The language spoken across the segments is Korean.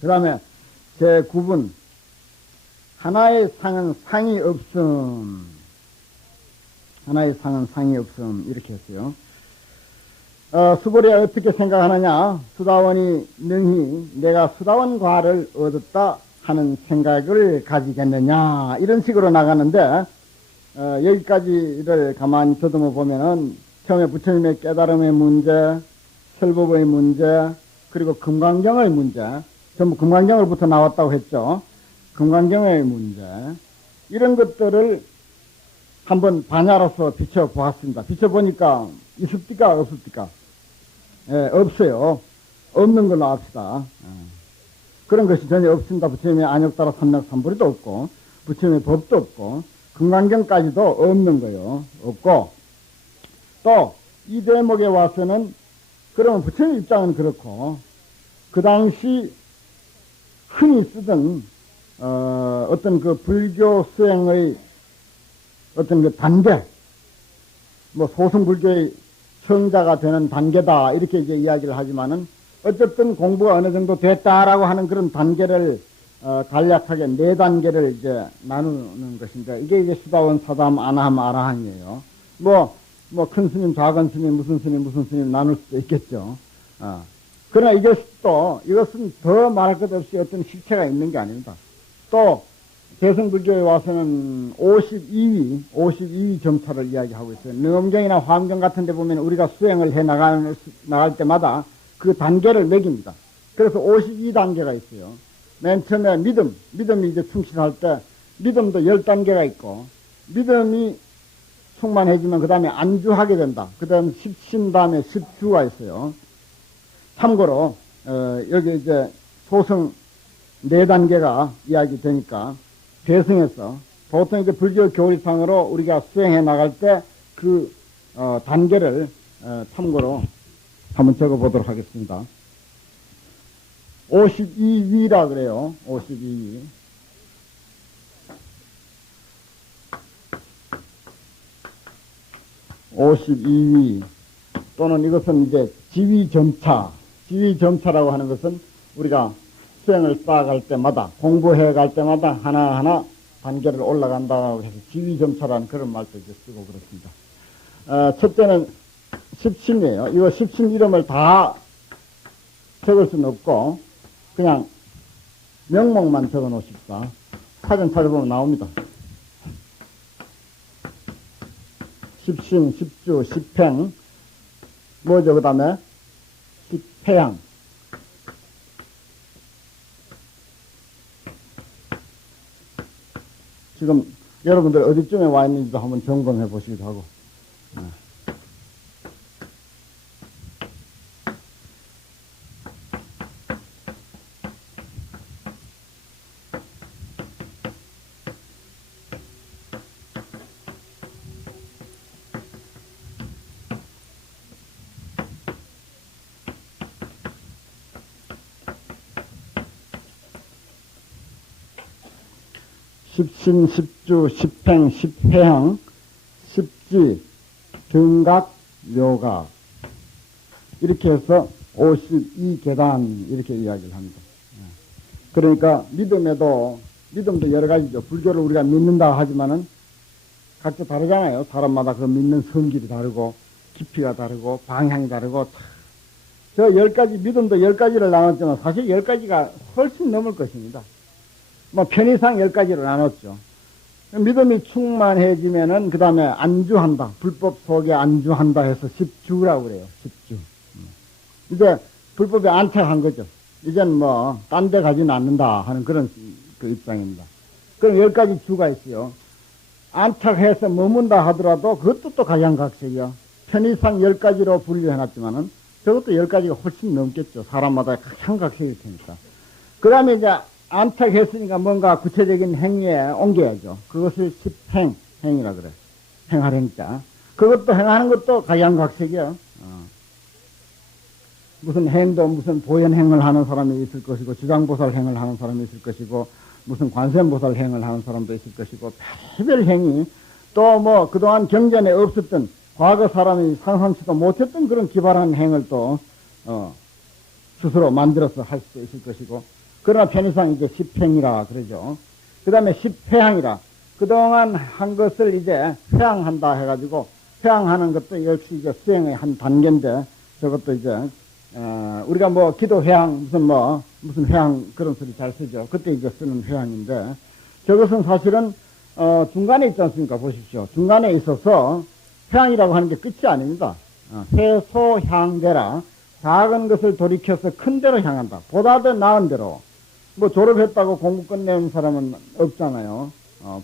그 다음에 제9분 하나의 상은 상이 없음. 하나의 상은 상이 없음. 이렇게 했어요. 수보리가 어떻게 생각하느냐? 수다원이 능히 내가 수다원과를 얻었다 하는 생각을 가지겠느냐? 이런 식으로 나가는데, 여기까지를 가만히 더듬어 보면은, 처음에 부처님의 깨달음의 문제, 설법의 문제, 그리고 금강경의 문제, 전부 금강경으로부터 나왔다고 했죠. 금강경의 문제, 이런 것들을 한번 반야로서 비춰보았습니다. 비춰보니까 있을까 없을까? 없어요. 없는 걸로 합시다. 그런 것이 전혀 없습니다. 부처님의 안욕따라 삼맥삼불이도 없고, 부처님의 법도 없고, 금강경까지도 없는 거요. 없고, 또 이 대목에 와서는 그러면 부처님 입장은 그렇고, 그 당시 흔히 쓰던 어떤 그 불교 수행의 어떤 그 단계, 뭐 소승불교의 성자가 되는 단계다 이렇게 이제 이야기를 하지만은 어쨌든 공부가 어느 정도 됐다라고 하는 그런 단계를 간략하게 4단계를 이제 나누는 것인데, 이게 이제 수다원, 사담, 아나함, 아라한이에요. 뭐 큰 스님, 작은 스님, 무슨 스님 나눌 수도 있겠죠. 그러나 이것은 더 말할 것 없이 어떤 실체가 있는 게 아닙니다. 또 대승불교에 와서는 52위 점차를 이야기하고 있어요. 능엄경이나 화엄경 같은 데 보면 우리가 수행을 해 나갈 때마다 그 단계를 매깁니다. 그래서 52단계가 있어요. 맨 처음에 믿음이 이제 충실할 때 믿음도 10단계가 있고, 믿음이 충만해지면 그 다음에 안주하게 된다. 그 다음 10신 다음에 10주가 있어요. 참고로 여기 이제 소승 4단계가 이야기되니까 대승에서 보통 이제 불교 교리상으로 우리가 수행해 나갈 때 그 단계를 참고로 한번 적어 보도록 하겠습니다. 52위라 그래요. 52위. 또는 이것은 이제 지위점차라고 하는 것은 우리가 수행을 쌓아갈 때마다, 공부해 갈 때마다 하나하나 단계를 올라간다고 해서 지위점차라는 그런 말도 이제 쓰고 그렇습니다. 첫째는 십신이에요. 이거 십신 이름을 다 적을 수는 없고, 그냥 명목만 적어 놓으십시다. 사전 찾아보면 나옵니다. 십신, 십주, 십행, 뭐죠, 그 다음에? 십패양. 지금 여러분들 어디쯤에 와 있는지도 한번 점검해 보시기도 하고. 십신, 십주, 십행, 십회형, 십지, 등각, 묘각. 이렇게 해서 52계단 이렇게 이야기를 합니다. 그러니까 믿음도 여러 가지죠. 불교를 우리가 믿는다 하지만은 각자 다르잖아요. 사람마다 그 믿는 성질이 다르고 깊이가 다르고 방향이 다르고, 저 10가지 믿음도 10가지를 나눴지만 사실 10가지가 훨씬 넘을 것입니다. 뭐 편의상 10가지로 나눴죠. 믿음이 충만해지면은 그 다음에 안주한다. 불법 속에 안주한다 해서 10주라고 그래요. 10주. 이제 불법에 안착한 거죠. 이젠 뭐 딴 데 가지는 않는다 하는 그런 그 입장입니다. 그럼 10가지 주가 있어요. 안착해서 머문다 하더라도 그것도 또 각양각색이야. 편의상 10가지로 분류해놨지만은 저것도 10가지가 훨씬 넘겠죠. 사람마다 각양각색일 테니까. 그 다음에 이제 안착했으니까 뭔가 구체적인 행위에 옮겨야죠. 그것을 십행이라 그래. 행할 행자. 그것도 행하는 것도 각양각색이야. 무슨 행도 무슨 보현행을 하는 사람이 있을 것이고, 지장보살 행을 하는 사람이 있을 것이고, 무슨 관세음보살 행을 하는 사람도 있을 것이고, 별별 행위, 또 뭐 그동안 경전에 없었던, 과거 사람이 상상치도 못했던 그런 기발한 행을 또 스스로 만들어서 할 수도 있을 것이고, 그러나 편의상 이제 십행이라 그러죠. 그 다음에 십회향이라. 그동안 한 것을 이제 회향한다 해가지고, 회향하는 것도 역시 이제 수행의 한 단계인데, 저것도 이제, 우리가 뭐 기도 회향, 무슨 회향 그런 소리 잘 쓰죠. 그때 이제 쓰는 회향인데, 저것은 사실은, 중간에 있지 않습니까? 보십시오. 중간에 있어서 회향이라고 하는 게 끝이 아닙니다. 해소향대라. 작은 것을 돌이켜서 큰 데로 향한다. 보다 더 나은 데로. 뭐 졸업했다고 공부 끝내는 사람은 없잖아요.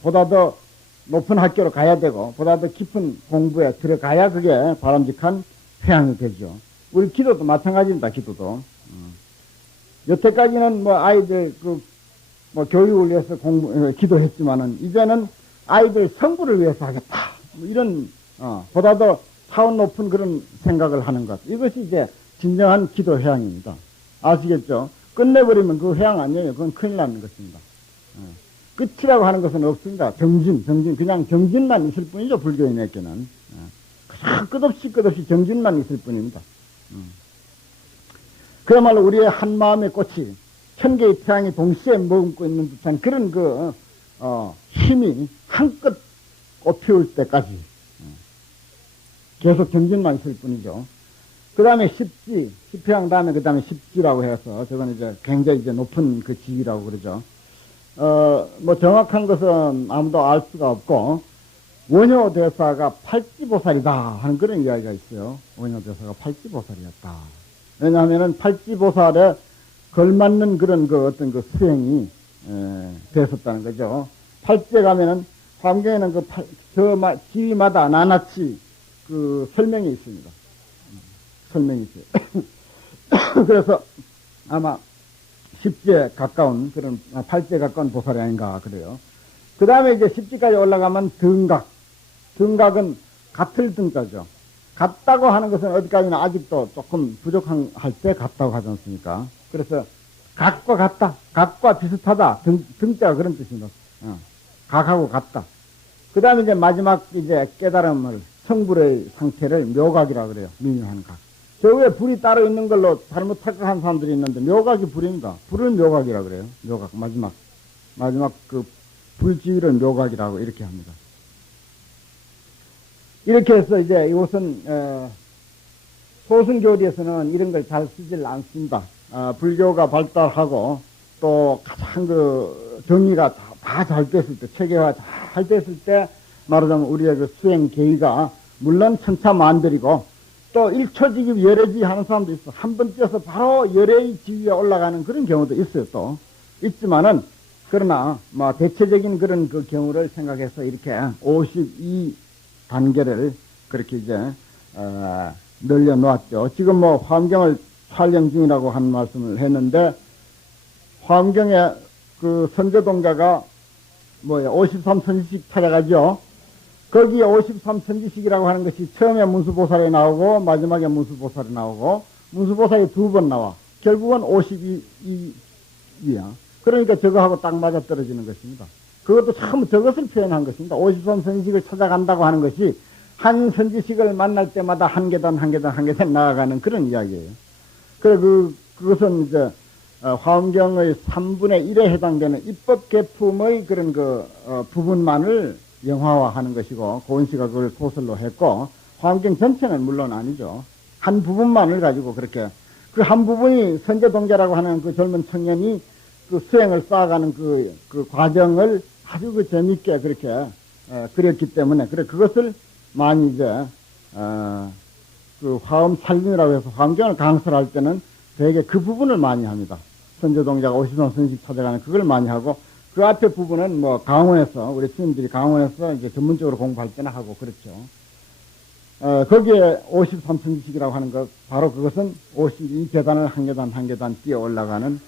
보다 더 높은 학교로 가야 되고, 보다 더 깊은 공부에 들어가야 그게 바람직한 회향이 되죠. 우리 기도도 마찬가지입니다, 기도도. 여태까지는 뭐 아이들 뭐 교육을 위해서 기도했지만은, 이제는 아이들 성부를 위해서 하겠다. 뭐 이런, 보다 더 차원 높은 그런 생각을 하는 것. 이것이 이제 진정한 기도 회향입니다. 아시겠죠? 끝내버리면 그 회향 아니에요. 그건 큰일 나는 것입니다. 끝이라고 하는 것은 없습니다. 정진. 그냥 정진만 있을 뿐이죠. 불교인에게는. 그냥 끝없이 정진만 있을 뿐입니다. 그야말로 우리의 한 마음의 꽃이 천개의 태양이 동시에 머금고 있는 듯한 그런 힘이 한껏 꽃 피울 때까지 계속 정진만 있을 뿐이죠. 그 다음에 십회향 다음에 그 다음에 십지라고 해서, 저건 이제 굉장히 이제 높은 그 지위라고 그러죠. 뭐 정확한 것은 아무도 알 수가 없고, 원효대사가 팔찌보살이다 하는 그런 이야기가 있어요. 원효대사가 팔찌보살이었다. 왜냐하면은 팔찌보살에 걸맞는 그런 어떤 그 수행이 됐었다는 거죠. 팔찌에 가면은 환경에는 지위마다 나나치 그 설명이 있습니다. 설명이 있어요. 그래서 아마 십지에 가까운 그런 팔찌에 가까운 보살이 아닌가 그래요. 그 다음에 이제 십지까지 올라가면 등각은 같을 등자죠. 같다고 하는 것은 어디까지나 아직도 조금 부족한 할 때 같다고 하지 않습니까? 그래서 각과 같다, 각과 비슷하다, 등자가 그런 뜻입니다. 각하고 같다. 그 다음에 이제 마지막 이제 깨달음을, 성불의 상태를 묘각이라 그래요. 미묘한 각. 저 위에 불이 따로 있는 걸로 잘못 착각한 사람들이 있는데, 묘각이 불입니다. 불을 묘각이라 그래요. 묘각, 마지막 그 불지위를 묘각이라고 이렇게 합니다. 이렇게 해서 이제 이곳은, 소승교리에서는 이런 걸 잘 쓰질 않습니다. 불교가 발달하고 또 가장 그 정리가 다 잘 됐을 때, 체계화 잘 됐을 때, 말하자면 우리의 그 수행 계기가 물론 천차만별이고, 또 일초지기 열애지 하는 사람도 있어. 한 번 뛰어서 바로 열애의 지위에 올라가는 그런 경우도 있어요. 또 있지만은, 그러나 뭐 대체적인 그런 그 경우를 생각해서 이렇게 52 단계를 그렇게 이제 늘려 놓았죠. 지금 뭐 화엄경을 촬영 중이라고 한 말씀을 했는데, 화엄경에 그 선조동자가 53선지식 찾아가죠. 거기에 53선지식이라고 하는 것이 처음에 문수보살이 나오고 마지막에 문수보살이 나오고, 문수보살이 2번 나와. 결국은 52이야. 그러니까 저거하고 딱 맞아 떨어지는 것입니다. 그것도 참 저것을 표현한 것입니다. 53선지식을 찾아간다고 하는 것이 한 선지식을 만날 때마다 한 계단 나아가는 그런 이야기예요. 그래, 그것은 이제 화엄경의 3분의 1에 해당되는 입법 계품의 그런 부분만을 영화화하는 것이고, 고은씨가 그걸 소설로 했고, 화엄경 전체는 물론 아니죠. 한 부분만을 가지고 그렇게, 그 한 부분이 선제동자라고 하는 그 젊은 청년이 그 수행을 쌓아가는 그 과정을 아주 그 재밌게 그렇게 그렸기 때문에, 그래, 그것을 많이 이제 그 화엄 살림이라고 해서 화엄경을 강설할 때는 되게 그 부분을 많이 합니다. 선제동자가 53선지식 찾아가는 그걸 많이 하고, 그 앞에 부분은 뭐 강원에서, 우리 스님들이 강원에서 이제 전문적으로 공부할 때나 하고 그렇죠. 거기에 53선지식이라고 하는 것, 바로 그것은 52계단을 한 계단 뛰어 올라가는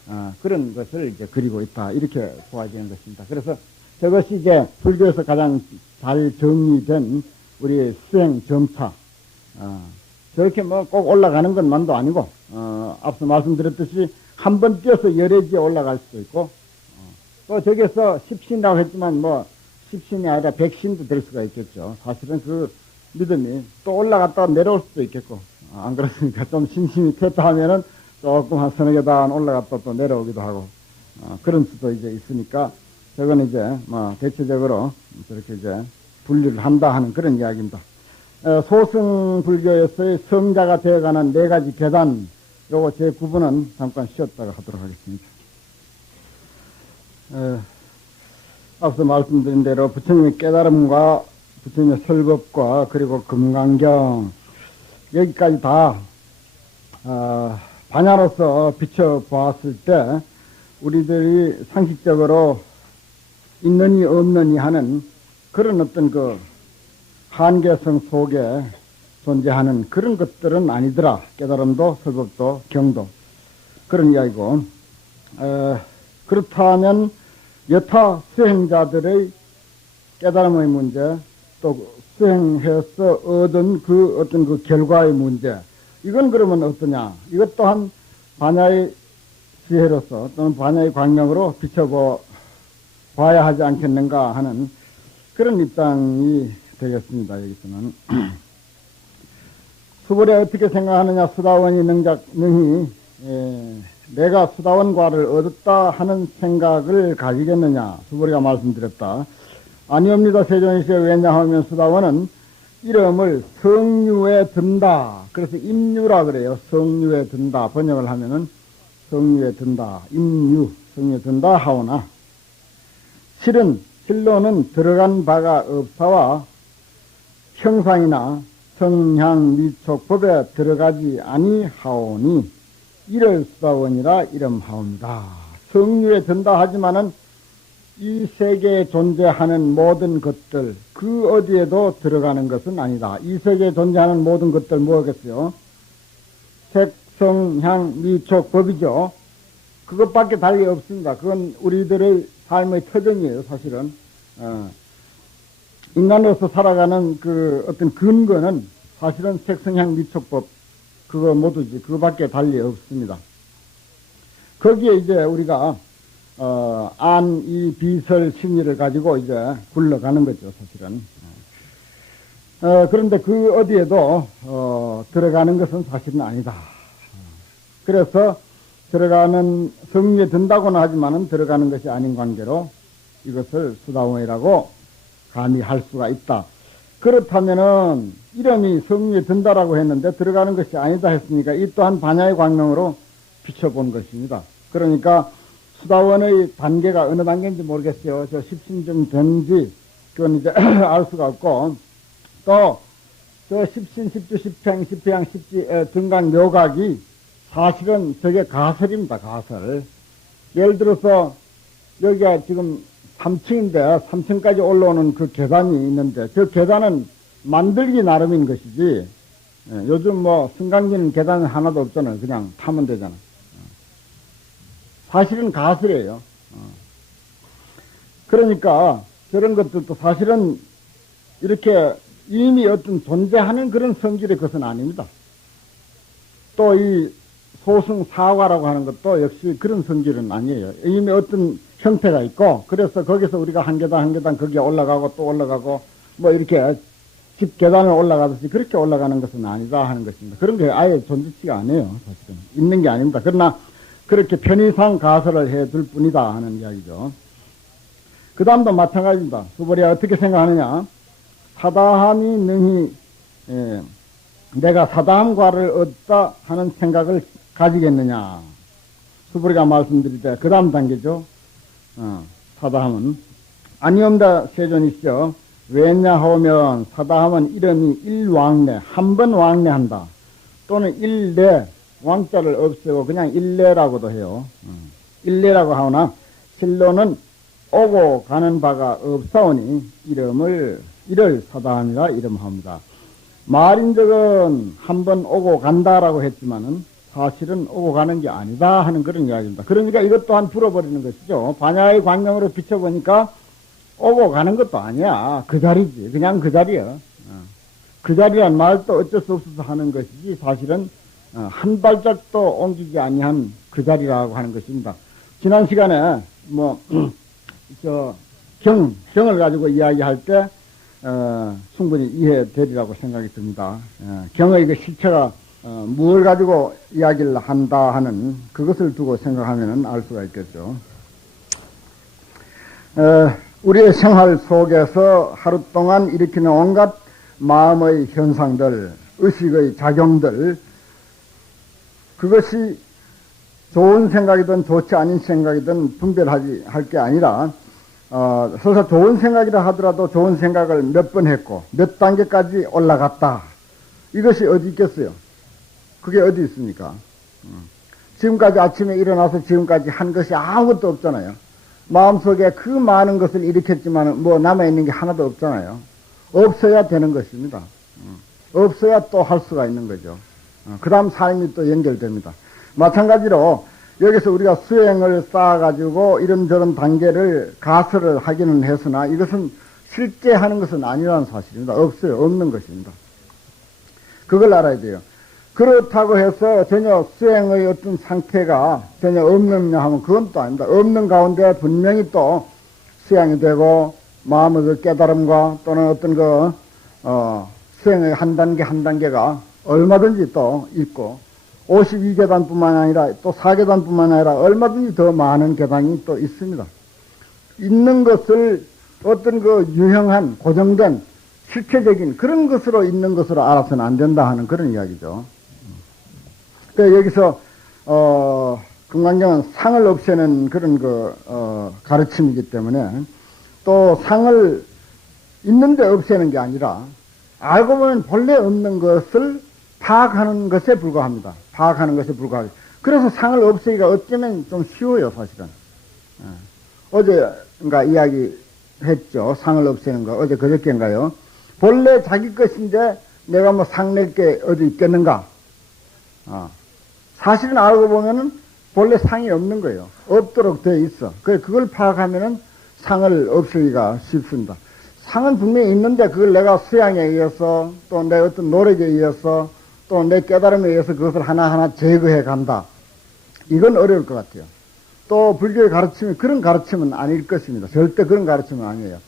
그런 것을 이제 그리고 있다. 이렇게 보아지는 것입니다. 그래서 저것이 이제 불교에서 가장 잘 정리된 우리의 수행 점차. 저렇게 뭐 꼭 올라가는 것만도 아니고, 앞서 말씀드렸듯이 한 번 뛰어서 열애지에 올라갈 수도 있고, 또 저기서 십신이라고 했지만 뭐 십신이 아니라 백신도 될 수가 있겠죠. 사실은 그 믿음이 또 올라갔다가 내려올 수도 있겠고, 안 그렇습니까? 좀 심심이 퇴타하면은 조금 한 서너 계단 올라갔다 또 내려오기도 하고, 그런 수도 이제 있으니까 저건 이제 뭐 대체적으로 저렇게 이제 분류를 한다 하는 그런 이야기입니다. 소승 불교에서의 성자가 되어가는 네 가지 계단, 요거 제 구분은 잠깐 쉬었다가 하도록 하겠습니다. 앞서 말씀드린 대로 부처님의 깨달음과 부처님의 설법과 그리고 금강경, 여기까지 다 반야로서 비춰보았을 때 우리들이 상식적으로 있느니 없느니 하는 그런 어떤 그 한계성 속에 존재하는 그런 것들은 아니더라. 깨달음도 설법도 경도 그런 이야기고, 그렇다면 여타 수행자들의 깨달음의 문제, 또 수행해서 얻은 그 어떤 그 결과의 문제, 이건 그러면 어떠냐? 이것 또한 반야의 지혜로서 또는 반야의 광명으로 비춰봐야 하지 않겠는가 하는 그런 입장이 되겠습니다. 여기서는 수불에 어떻게 생각하느냐? 수다원이 능히 내가 수다원과를 얻었다 하는 생각을 가지겠느냐? 수불이가 말씀드렸다. 아니옵니다. 세존이시여. 왜냐하면 수다원은 이름을 성류에 든다. 그래서 임유라 그래요. 성류에 든다. 번역을 하면은 성류에 든다. 임유. 성류에 든다 하오나, 실로는 들어간 바가 없사와 형상이나 성향 미촉법에 들어가지 아니하오니 이를 수다원이라 이름하옵니다. 성류에 든다 하지만은 이 세계에 존재하는 모든 것들 그 어디에도 들어가는 것은 아니다. 이 세계에 존재하는 모든 것들 뭐겠어요? 색, 성, 향, 미촉, 법이죠. 그것밖에 달리 없습니다. 그건 우리들의 삶의 터전이에요. 사실은 인간으로서 살아가는 그 어떤 근거는 사실은 색, 성, 향, 미촉법 그거 모두지. 그거밖에 달리 없습니다. 거기에 이제 우리가 이 비설 심리를 가지고 이제 굴러가는 거죠, 사실은. 그런데 그 어디에도, 들어가는 것은 사실은 아니다. 그래서 들어가는, 성류에 든다고는 하지만은 들어가는 것이 아닌 관계로 이것을 수다원이라고 감히 할 수가 있다. 그렇다면은 이름이 성류에 든다라고 했는데 들어가는 것이 아니다 했으니까 이 또한 반야의 광명으로 비춰본 것입니다. 그러니까 수다원의 단계가 어느 단계인지 모르겠어요. 저 10신쯤 된지 그건 이제 알 수가 없고, 또 저 10신, 10주, 10팽, 10회양, 10지 등간 묘각이 사실은 저게 가설입니다. 가설. 예를 들어서 여기가 지금 3층인데 3층까지 올라오는 그 계단이 있는데 저 계단은 만들기 나름인 것이지, 요즘 뭐 승강기는 계단 하나도 없잖아요. 그냥 타면 되잖아. 사실은 가설이에요. 그러니까 저런 것들도 사실은 이렇게 이미 어떤 존재하는 그런 성질의 것은 아닙니다. 또 이 소승 사화라고 하는 것도 역시 그런 성질은 아니에요. 이미 어떤 형태가 있고, 그래서 거기서 우리가 한 계단 한 계단 거기에 올라가고 또 올라가고 뭐 이렇게 집 계단을 올라가듯이 그렇게 올라가는 것은 아니다 하는 것입니다. 그런 게 아예 존재치가 아니에요. 사실은 있는 게 아닙니다. 그러나 그렇게 편의상 가설을 해둘 뿐이다 하는 이야기죠. 그 다음도 마찬가지입니다. 수보리가 어떻게 생각하느냐? 사다함이 능히 내가 사다함과를 얻다 하는 생각을 가지겠느냐? 수보리가 말씀드릴 때 그 다음 단계죠. 사다함은 아니옵니다. 세존이시여. 왜냐하면 사다함은 이름이 일왕래, 한 번 왕래한다. 또는 일례, 왕자를 없애고 그냥 일례라고도 해요. 일례라고 하오나 실로는 오고 가는 바가 없사오니 이를 사다함이라 이름합니다. 말인적은 한 번 오고 간다라고 했지만은 사실은 오고 가는 게 아니다 하는 그런 이야기입니다. 그러니까 이것 또한 풀어버리는 것이죠. 반야의 광명으로 비춰보니까 오고 가는 것도 아니야. 그 자리지. 그냥 그 자리야. 그 자리란 말도 어쩔 수 없어서 하는 것이지 사실은 한 발짝도 옮기지 아니한 그 자리라고 하는 것입니다. 지난 시간에 경을 가지고 이야기할 때 충분히 이해되리라고 생각이 듭니다. 경의 그 실체가 무엇을 가지고 이야기를 한다 하는 그것을 두고 생각하면 알 수가 있겠죠. 우리의 생활 속에서 하루 동안 일으키는 온갖 마음의 현상들, 의식의 작용들, 그것이 좋은 생각이든 좋지 않은 생각이든 분별하지 할 게 아니라, 설사 좋은 생각이라 하더라도 좋은 생각을 몇 번 했고, 몇 단계까지 올라갔다. 이것이 어디 있겠어요? 그게 어디 있습니까? 지금까지 아침에 일어나서 지금까지 한 것이 아무것도 없잖아요. 마음속에 그 많은 것을 일으켰지만 뭐 남아있는 게 하나도 없잖아요. 없어야 되는 것입니다. 없어야 또 할 수가 있는 거죠. 그 다음 삶이 또 연결됩니다. 마찬가지로 여기서 우리가 수행을 쌓아가지고 이런저런 단계를 가설을 하기는 했으나 이것은 실제 하는 것은 아니라는 사실입니다. 없어요. 없는 것입니다. 그걸 알아야 돼요. 그렇다고 해서 전혀 수행의 어떤 상태가 전혀 없느냐 하면 그건 또 아닙니다. 없는 가운데 분명히 또 수양이 되고 마음의 그 깨달음과 또는 어떤 수행의 한 단계 한 단계가 얼마든지 또 있고 52계단뿐만 아니라 또 4계단뿐만 아니라 얼마든지 더 많은 계단이 또 있습니다. 있는 것을 어떤 유형한 고정된 실체적인 그런 것으로 있는 것으로 알아서는 안 된다 하는 그런 이야기죠. 그러니까 여기서 금강경은 상을 없애는 그런 가르침이기 때문에 또 상을 있는데 없애는 게 아니라 알고 보면 본래 없는 것을 파악하는 것에 불과합니다. 파악하는 것에 불과하죠. 그래서 상을 없애기가 어쩌면 좀 쉬워요, 사실은. 어제인가 이야기했죠. 상을 없애는 거. 어제 그저께인가요? 본래 자기 것인데 내가 뭐 상 낼 게 어디 있겠는가? 사실은 알고 보면은 본래 상이 없는 거예요. 없도록 되어 있어. 그걸 파악하면은 상을 없애기가 쉽습니다. 상은 분명히 있는데 그걸 내가 수양에 의해서 또 내 어떤 노력에 의해서 또 내 깨달음에 의해서 그것을 하나하나 제거해 간다. 이건 어려울 것 같아요. 또 불교의 가르침이 그런 가르침은 아닐 것입니다. 절대 그런 가르침은 아니에요.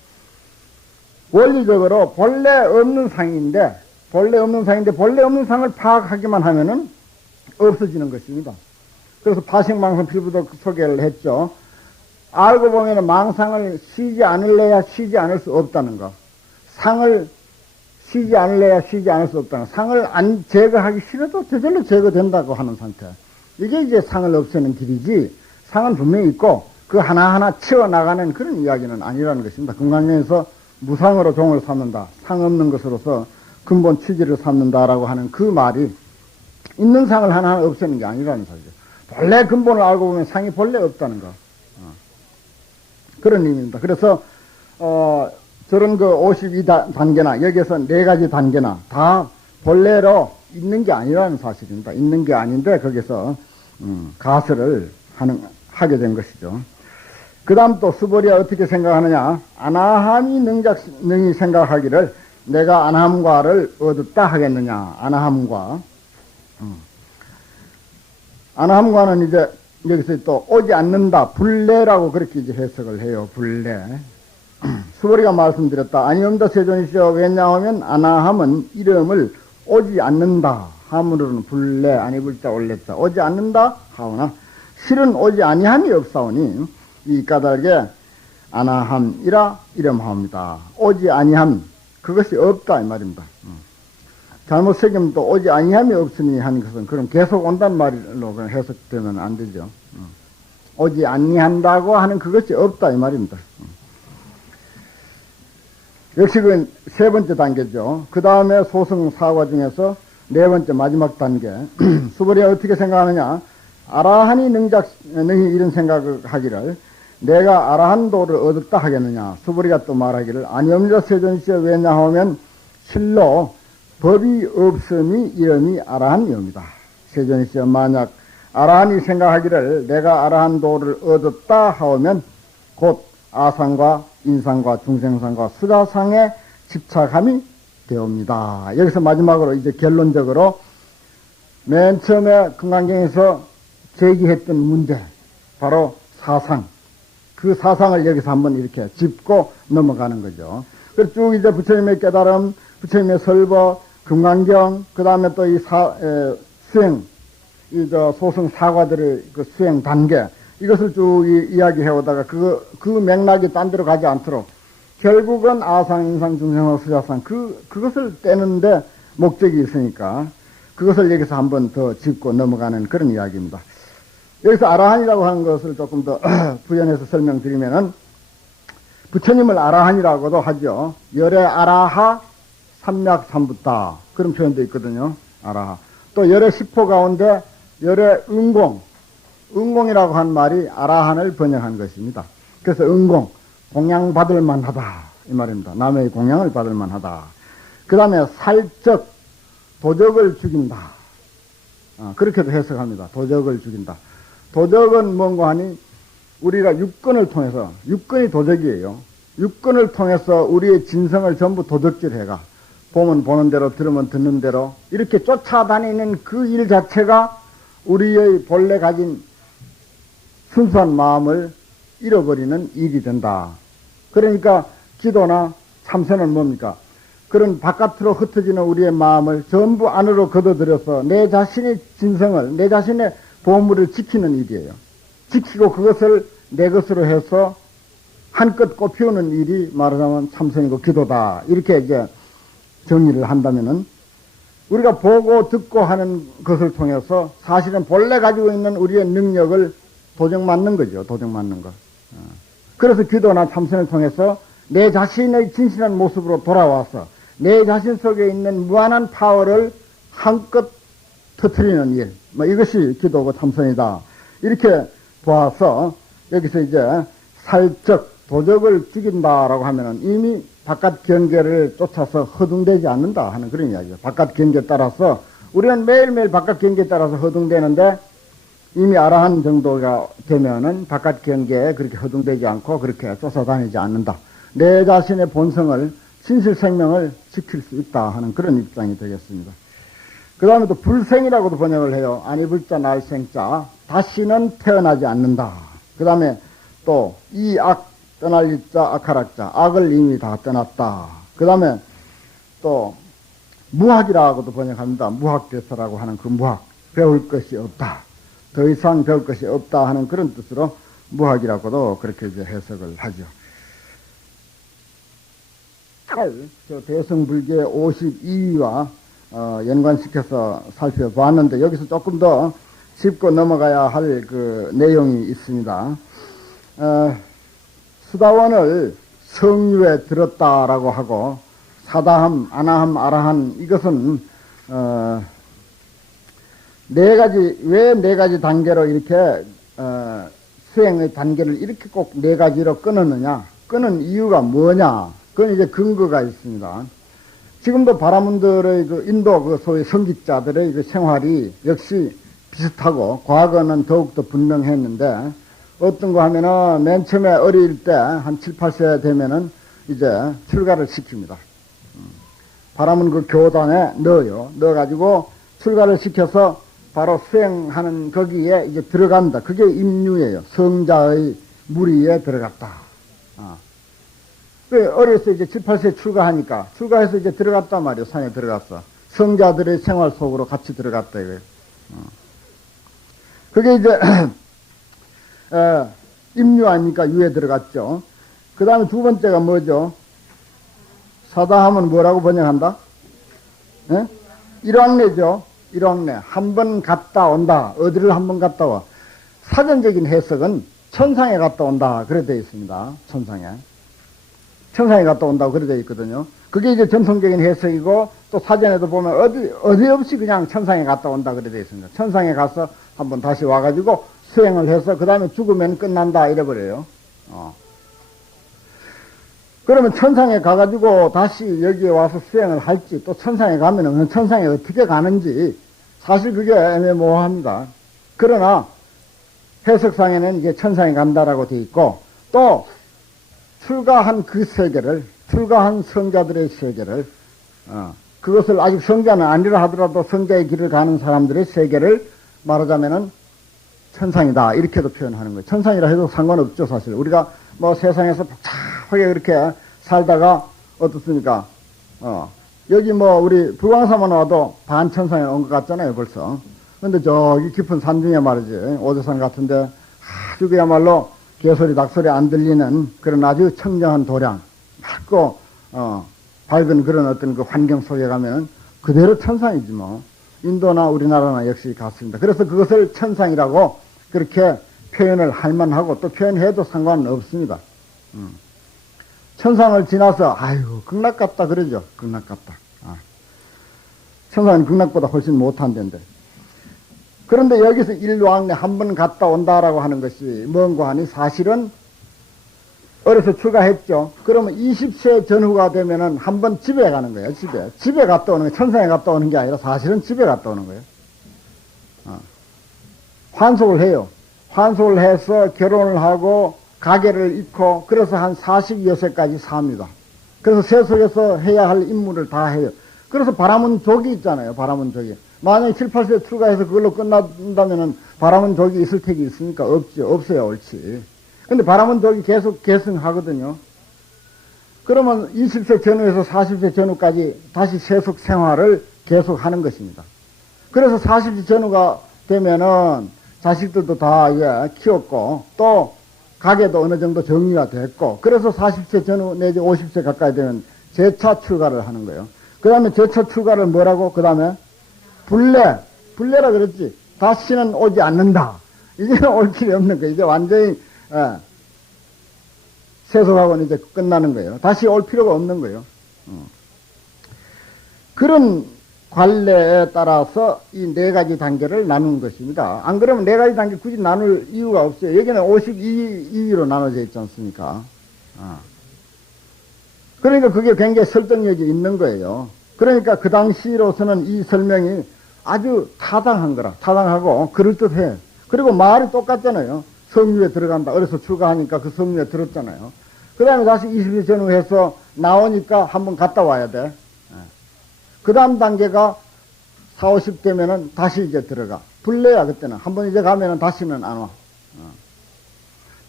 원리적으로 본래 없는 상인데 본래 없는 상을 파악하기만 하면은 없어지는 것입니다. 그래서 파식망상 필부도 소개를 했죠. 알고 보면 망상을 쉬지 않을래야 쉬지 않을 수 없다는 거. 상을 쉬지 않을래야 쉬지 않을 수 없다는 거. 상을 안 제거하기 싫어도 저절로 제거된다고 하는 상태. 이게 이제 상을 없애는 길이지, 상은 분명히 있고 그 하나하나 치워나가는 그런 이야기는 아니라는 것입니다. 금강경에서 무상으로 종을 삼는다, 상 없는 것으로서 근본 취지를 삼는다라고 하는 그 말이 있는 상을 하나하나 없애는 게 아니라는 사실이죠. 본래 근본을 알고 보면 상이 본래 없다는 거. 그런 의미입니다. 그래서 저런 52단계나 여기에서 4가지 단계나 다 본래로 있는 게 아니라는 사실입니다. 있는 게 아닌데 거기서 가설을 하게 된 것이죠. 그 다음 또 수보리가 어떻게 생각하느냐. 아나함이 능히 생각하기를 내가 아나함과를 얻었다 하겠느냐. 아나함과는 이제 여기서 또 오지 않는다. 불례라고 그렇게 이제 해석을 해요. 불례. 수보리가 말씀드렸다. 아니옵니다 세존이시여. 왜냐하면 아나함은 이름을 오지 않는다 함으로는 불례 아니 불자 올렸다. 오지 않는다 하오나 실은 오지 아니함이 없사오니 이 까닭에 아나함이라 이름하옵니다. 오지 아니함 그것이 없다 이 말입니다. 잘못 새기면 또 오지 아니함이 없으니 하는 것은 그럼 계속 온단 말로 해석되면 안 되죠. 오지 아니한다고 하는 그것이 없다 이 말입니다. 역시 그 세 번째 단계죠. 그 다음에 소승 사과 중에서 네 번째 마지막 단계. 수보리가 어떻게 생각하느냐. 아라한이 능히 이런 생각을 하기를 내가 아라한도를 얻었다 하겠느냐. 수보리가 또 말하기를 아니옵니다 세존시여. 왜냐하면 실로 법이 없음이 이름이 아라한이옵니다. 세존시여. 만약 아라한이 생각하기를 내가 아라한도를 얻었다 하오면 곧 아상과 인상과 중생상과 수자상에 집착함이 되옵니다. 여기서 마지막으로 이제 결론적으로 맨 처음에 금강경에서 제기했던 문제, 바로 사상. 그 사상을 여기서 한번 이렇게 짚고 넘어가는 거죠. 그래서 쭉 이제 부처님의 깨달음, 부처님의 설법, 금강경, 그 다음에 또 이 수행, 소승 사과들의 그 수행 단계, 이것을 쭉 이야기해 오다가 그 맥락이 딴 데로 가지 않도록 결국은 아상, 인상, 중생호, 수자상 그것을 떼는데 목적이 있으니까 그것을 여기서 한번 더 짚고 넘어가는 그런 이야기입니다. 여기서 아라한이라고 하는 것을 조금 더 부연해서 설명드리면은 부처님을 아라한이라고도 하죠. 열애 아라하 삼맥 삼붓다 그런 표현도 있거든요. 아라하. 또 열애 십호 가운데 열애 응공이라고 한 말이 아라한을 번역한 것입니다. 그래서 응공, 공양받을 만하다 이 말입니다. 남의 공양을 받을 만하다. 그 다음에 살적, 도적을 죽인다. 그렇게도 해석합니다. 도적을 죽인다. 도적은 뭔가 하니 우리가 육근을 통해서, 육근이 도적이에요. 육근을 통해서 우리의 진성을 전부 도적질해가 보면 보는 대로 들으면 듣는 대로 이렇게 쫓아다니는 그 일 자체가 우리의 본래 가진 순수한 마음을 잃어버리는 일이 된다. 그러니까 기도나 참선은 뭡니까? 그런 바깥으로 흩어지는 우리의 마음을 전부 안으로 걷어들여서 내 자신의 진성을, 내 자신의 보물을 지키는 일이에요. 지키고 그것을 내 것으로 해서 한껏 꽃피우는 일이 말하자면 참선이고 기도다. 이렇게 이제 정리를 한다면은 우리가 보고 듣고 하는 것을 통해서 사실은 본래 가지고 있는 우리의 능력을 도적 맞는 거죠. 도적 맞는 것. 그래서 기도나 참선을 통해서 내 자신의 진실한 모습으로 돌아와서 내 자신 속에 있는 무한한 파워를 한껏 터뜨리는 일. 이것이 기도고 참선이다. 이렇게 보아서 여기서 이제 살적 도적을 죽인다라고 하면은 이미 바깥 경계를 쫓아서 허둥대지 않는다 하는 그런 이야기예요. 바깥 경계에 따라서 우리는 매일매일 바깥 경계에 따라서 허둥대는데 이미 아라한 정도가 되면은 바깥 경계에 그렇게 허둥대지 않고 그렇게 쫓아다니지 않는다. 내 자신의 본성을, 진실 생명을 지킬 수 있다 하는 그런 입장이 되겠습니다. 그 다음에 또 불생이라고도 번역을 해요. 아니불자 날생자. 다시는 태어나지 않는다. 그 다음에 또 이 악 떠날 일자 악하락자. 악을 이미 다 떠났다. 그 다음에 또 무학이라고도 번역합니다. 무학대사라고 하는 그 무학. 배울 것이 없다. 더 이상 배울 것이 없다 하는 그런 뜻으로 무학이라고도 그렇게 이제 해석을 하죠. 저 대승불계 52위와 연관시켜서 살펴보았는데 여기서 조금 더 짚고 넘어가야 할 그 내용이 있습니다. 수다원을 성유에 들었다라고 하고 사다함, 아나함, 아라함 이것은 네 가지, 왜 네 가지 단계로 이렇게 수행의 단계를 이렇게 꼭 네 가지로 끊었느냐, 끊은 이유가 뭐냐, 그건 이제 근거가 있습니다. 지금도 바라문들의 그 인도 그 소위 성직자들의 그 생활이 역시 비슷하고 과거는 더욱더 분명했는데 어떤 거 하면은 맨 처음에 어릴 때 한 7, 8세 되면은 이제 출가를 시킵니다. 바라문 그 교단에 넣어요. 넣어가지고 출가를 시켜서 바로 수행하는 거기에 이제 들어간다. 그게 임류예요. 성자의 무리에 들어갔다. 어려서 이제 7, 8세 출가해서 이제 들어갔단 말이에요. 산에 들어갔어. 성자들의 생활 속으로 같이 들어갔다 이거예요. 그게 이제 임류 아니니까 유에 들어갔죠. 그 다음에 두 번째가 뭐죠? 사다하면 뭐라고 번역한다? 예? 일왕래죠. 일왕래. 한 번 갔다 온다. 어디를 한 번 갔다 와. 사전적인 해석은 천상에 갔다 온다. 그래 되어 있습니다. 천상에 갔다 온다고 그래 되어 있거든요. 그게 이제 전통적인 해석이고 또 사전에도 보면 어디 없이 그냥 천상에 갔다 온다 그래 되어 있습니다. 천상에 가서 한번 다시 와가지고 수행을 해서 그 다음에 죽으면 끝난다 이래버려요. 그러면 천상에 가가지고 다시 여기에 와서 수행을 할지 또 천상에 가면은 천상에 어떻게 가는지 사실 그게 애매모호합니다. 그러나 해석상에는 이제 천상에 간다라고 되어 있고 또 출가한 그 세계를 출가한 성자들의 세계를 그것을 아직 성자는 아니라 하더라도 성자의 길을 가는 사람들의 세계를 말하자면은 천상이다 이렇게도 표현하는 거예요. 천상이라 해도 상관없죠. 사실 우리가 뭐 세상에서 복잡하게 그렇게 살다가 어떻습니까? 여기 뭐 우리 불광사만 와도 반천상에 온 것 같잖아요 벌써. 근데 저기 깊은 산 중에 말이지 오대산 같은데 아주 그야말로 개소리, 닭소리 안 들리는 그런 아주 청정한 도량, 맑고, 밝은 그런 어떤 그 환경 속에 가면 그대로 천상이지 뭐. 인도나 우리나라나 역시 같습니다. 그래서 그것을 천상이라고 그렇게 표현을 할 만하고 또 표현해도 상관은 없습니다. 천상을 지나서 아이고 극락 같다 그러죠. 극락 같다. 천상은 극락보다 훨씬 못한 데인데. 그런데 여기서 일왕래 한 번 갔다 온다라고 하는 것이 뭔고 하니 사실은 어려서 출가했죠. 그러면 20세 전후가 되면은 한 번 집에 가는 거예요. 집에 갔다 오는 거예요. 천상에 갔다 오는 게 아니라 사실은 집에 갔다 오는 거예요. 환속을 해요. 환속을 해서 결혼을 하고 가계를 잃고 그래서 한 40여세까지 삽니다. 그래서 세속에서 해야 할 임무를 다 해요. 그래서 바람은 족이 있잖아요. 바람은 족이. 만약에 7, 8세 출가해서 그걸로 끝난다면은 바람은 족이 있을 택이 있으니까 없어야 옳지. 근데 바람은 족이 계속 계승하거든요. 그러면 20세 전후에서 40세 전후까지 다시 세속 생활을 계속하는 것입니다. 그래서 40세 전후가 되면은 자식들도 다 이제 키웠고 또 가게도 어느 정도 정리가 됐고 그래서 40세 전후 내지 50세 가까이 되면 재차 출가를 하는 거예요. 그 다음에 재차 출가를 뭐라고? 그 다음에 불례라 그랬지. 다시는 오지 않는다. 이제는 올 필요 없는 거예요. 이제 완전히 세속하고는 이제 끝나는 거예요. 다시 올 필요가 없는 거예요. 그런 관례에 따라서 이 네 가지 단계를 나눈 것입니다. 안 그러면 네 가지 단계 굳이 나눌 이유가 없어요. 여기는 52위로 나눠져 있지 않습니까? 그러니까 그게 굉장히 설득력이 있는 거예요. 그러니까 그 당시로서는 이 설명이 아주 타당하고 그럴듯해. 그리고 말이 똑같잖아요. 성유에 들어간다. 어려서 출가하니까 그 성유에 들었잖아요. 그 다음에 다시 20일 전후해서 나오니까 한번 갔다 와야 돼. 그 다음 단계가 40, 50 되면은 다시 이제 들어가. 불례야, 그때는. 한번 이제 가면은 다시는 안 와.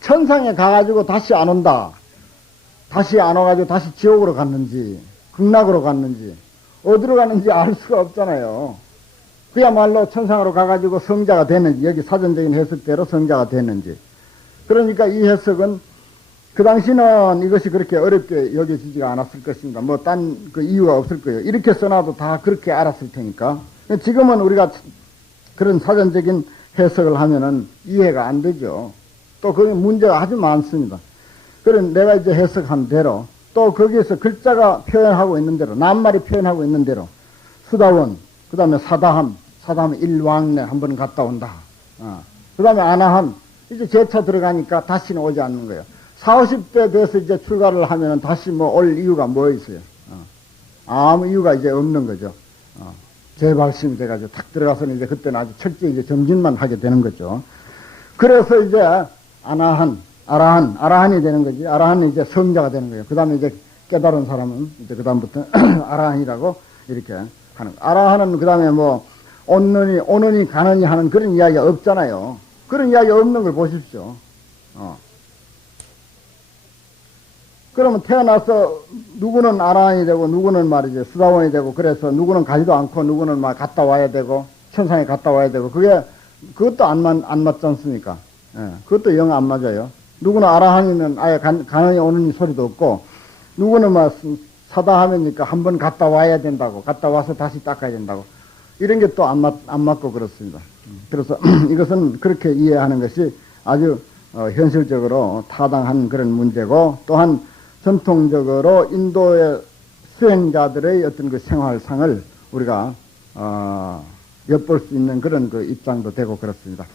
천상에 가가지고 다시 안 온다. 다시 안 와가지고 다시 지옥으로 갔는지, 극락으로 갔는지, 어디로 갔는지 알 수가 없잖아요. 그야말로 천상으로 가가지고 성자가 됐는지, 여기 사전적인 해석대로 성자가 됐는지. 그러니까 이 해석은 그 당시는 이것이 그렇게 어렵게 여겨지지가 않았을 것입니다. 뭐 딴 그 이유가 없을 거예요. 이렇게 써놔도 다 그렇게 알았을 테니까. 지금은 우리가 그런 사전적인 해석을 하면은 이해가 안 되죠. 또 거기 문제가 아주 많습니다. 그런 내가 이제 해석한 대로 또 거기에서 글자가 표현하고 있는 대로 낱말이 표현하고 있는 대로 수다원, 그 다음에 사다함 일왕래 한번 갔다 온다. 그 다음에 아나함, 이제 재차 들어가니까 다시는 오지 않는 거예요. 40, 50대 돼서 이제 출가를 하면은 다시 뭐 올 이유가 뭐 있어요? 아무 이유가 이제 없는 거죠. 재발심이 돼가지고 탁 들어가서는 이제 그때는 아주 철저히 이제 정진만 하게 되는 거죠. 그래서 이제 아라한이 되는 거지. 아라한은 이제 성자가 되는 거예요. 그 다음에 이제 깨달은 사람은 이제 그 다음부터 아라한이라고 이렇게 하는 거예요. 아라한은 그 다음에 뭐 오느니 가느니 하는 그런 이야기가 없잖아요. 그런 이야기 없는 걸 보십시오. 그러면 태어나서 누구는 아라한이 되고 누구는 말이죠 수다원이 되고 그래서 누구는 가지도 않고 누구는 막 갔다 와야 되고 천상에 갔다 와야 되고 그것도 안 맞지 않습니까? 예, 그것도 영 안 맞아요. 누구는 아라한이면 아예 가느니 오느니 소리도 없고 누구는 막 사다 하면니까 한번 갔다 와야 된다고 갔다 와서 다시 닦아야 된다고 이런 게 또 안 맞고 그렇습니다. 그래서 이것은 그렇게 이해하는 것이 아주 현실적으로 타당한 그런 문제고 또한 전통적으로 인도의 수행자들의 어떤 그 생활상을 우리가 엿볼 수 있는 그런 그 입장도 되고 그렇습니다.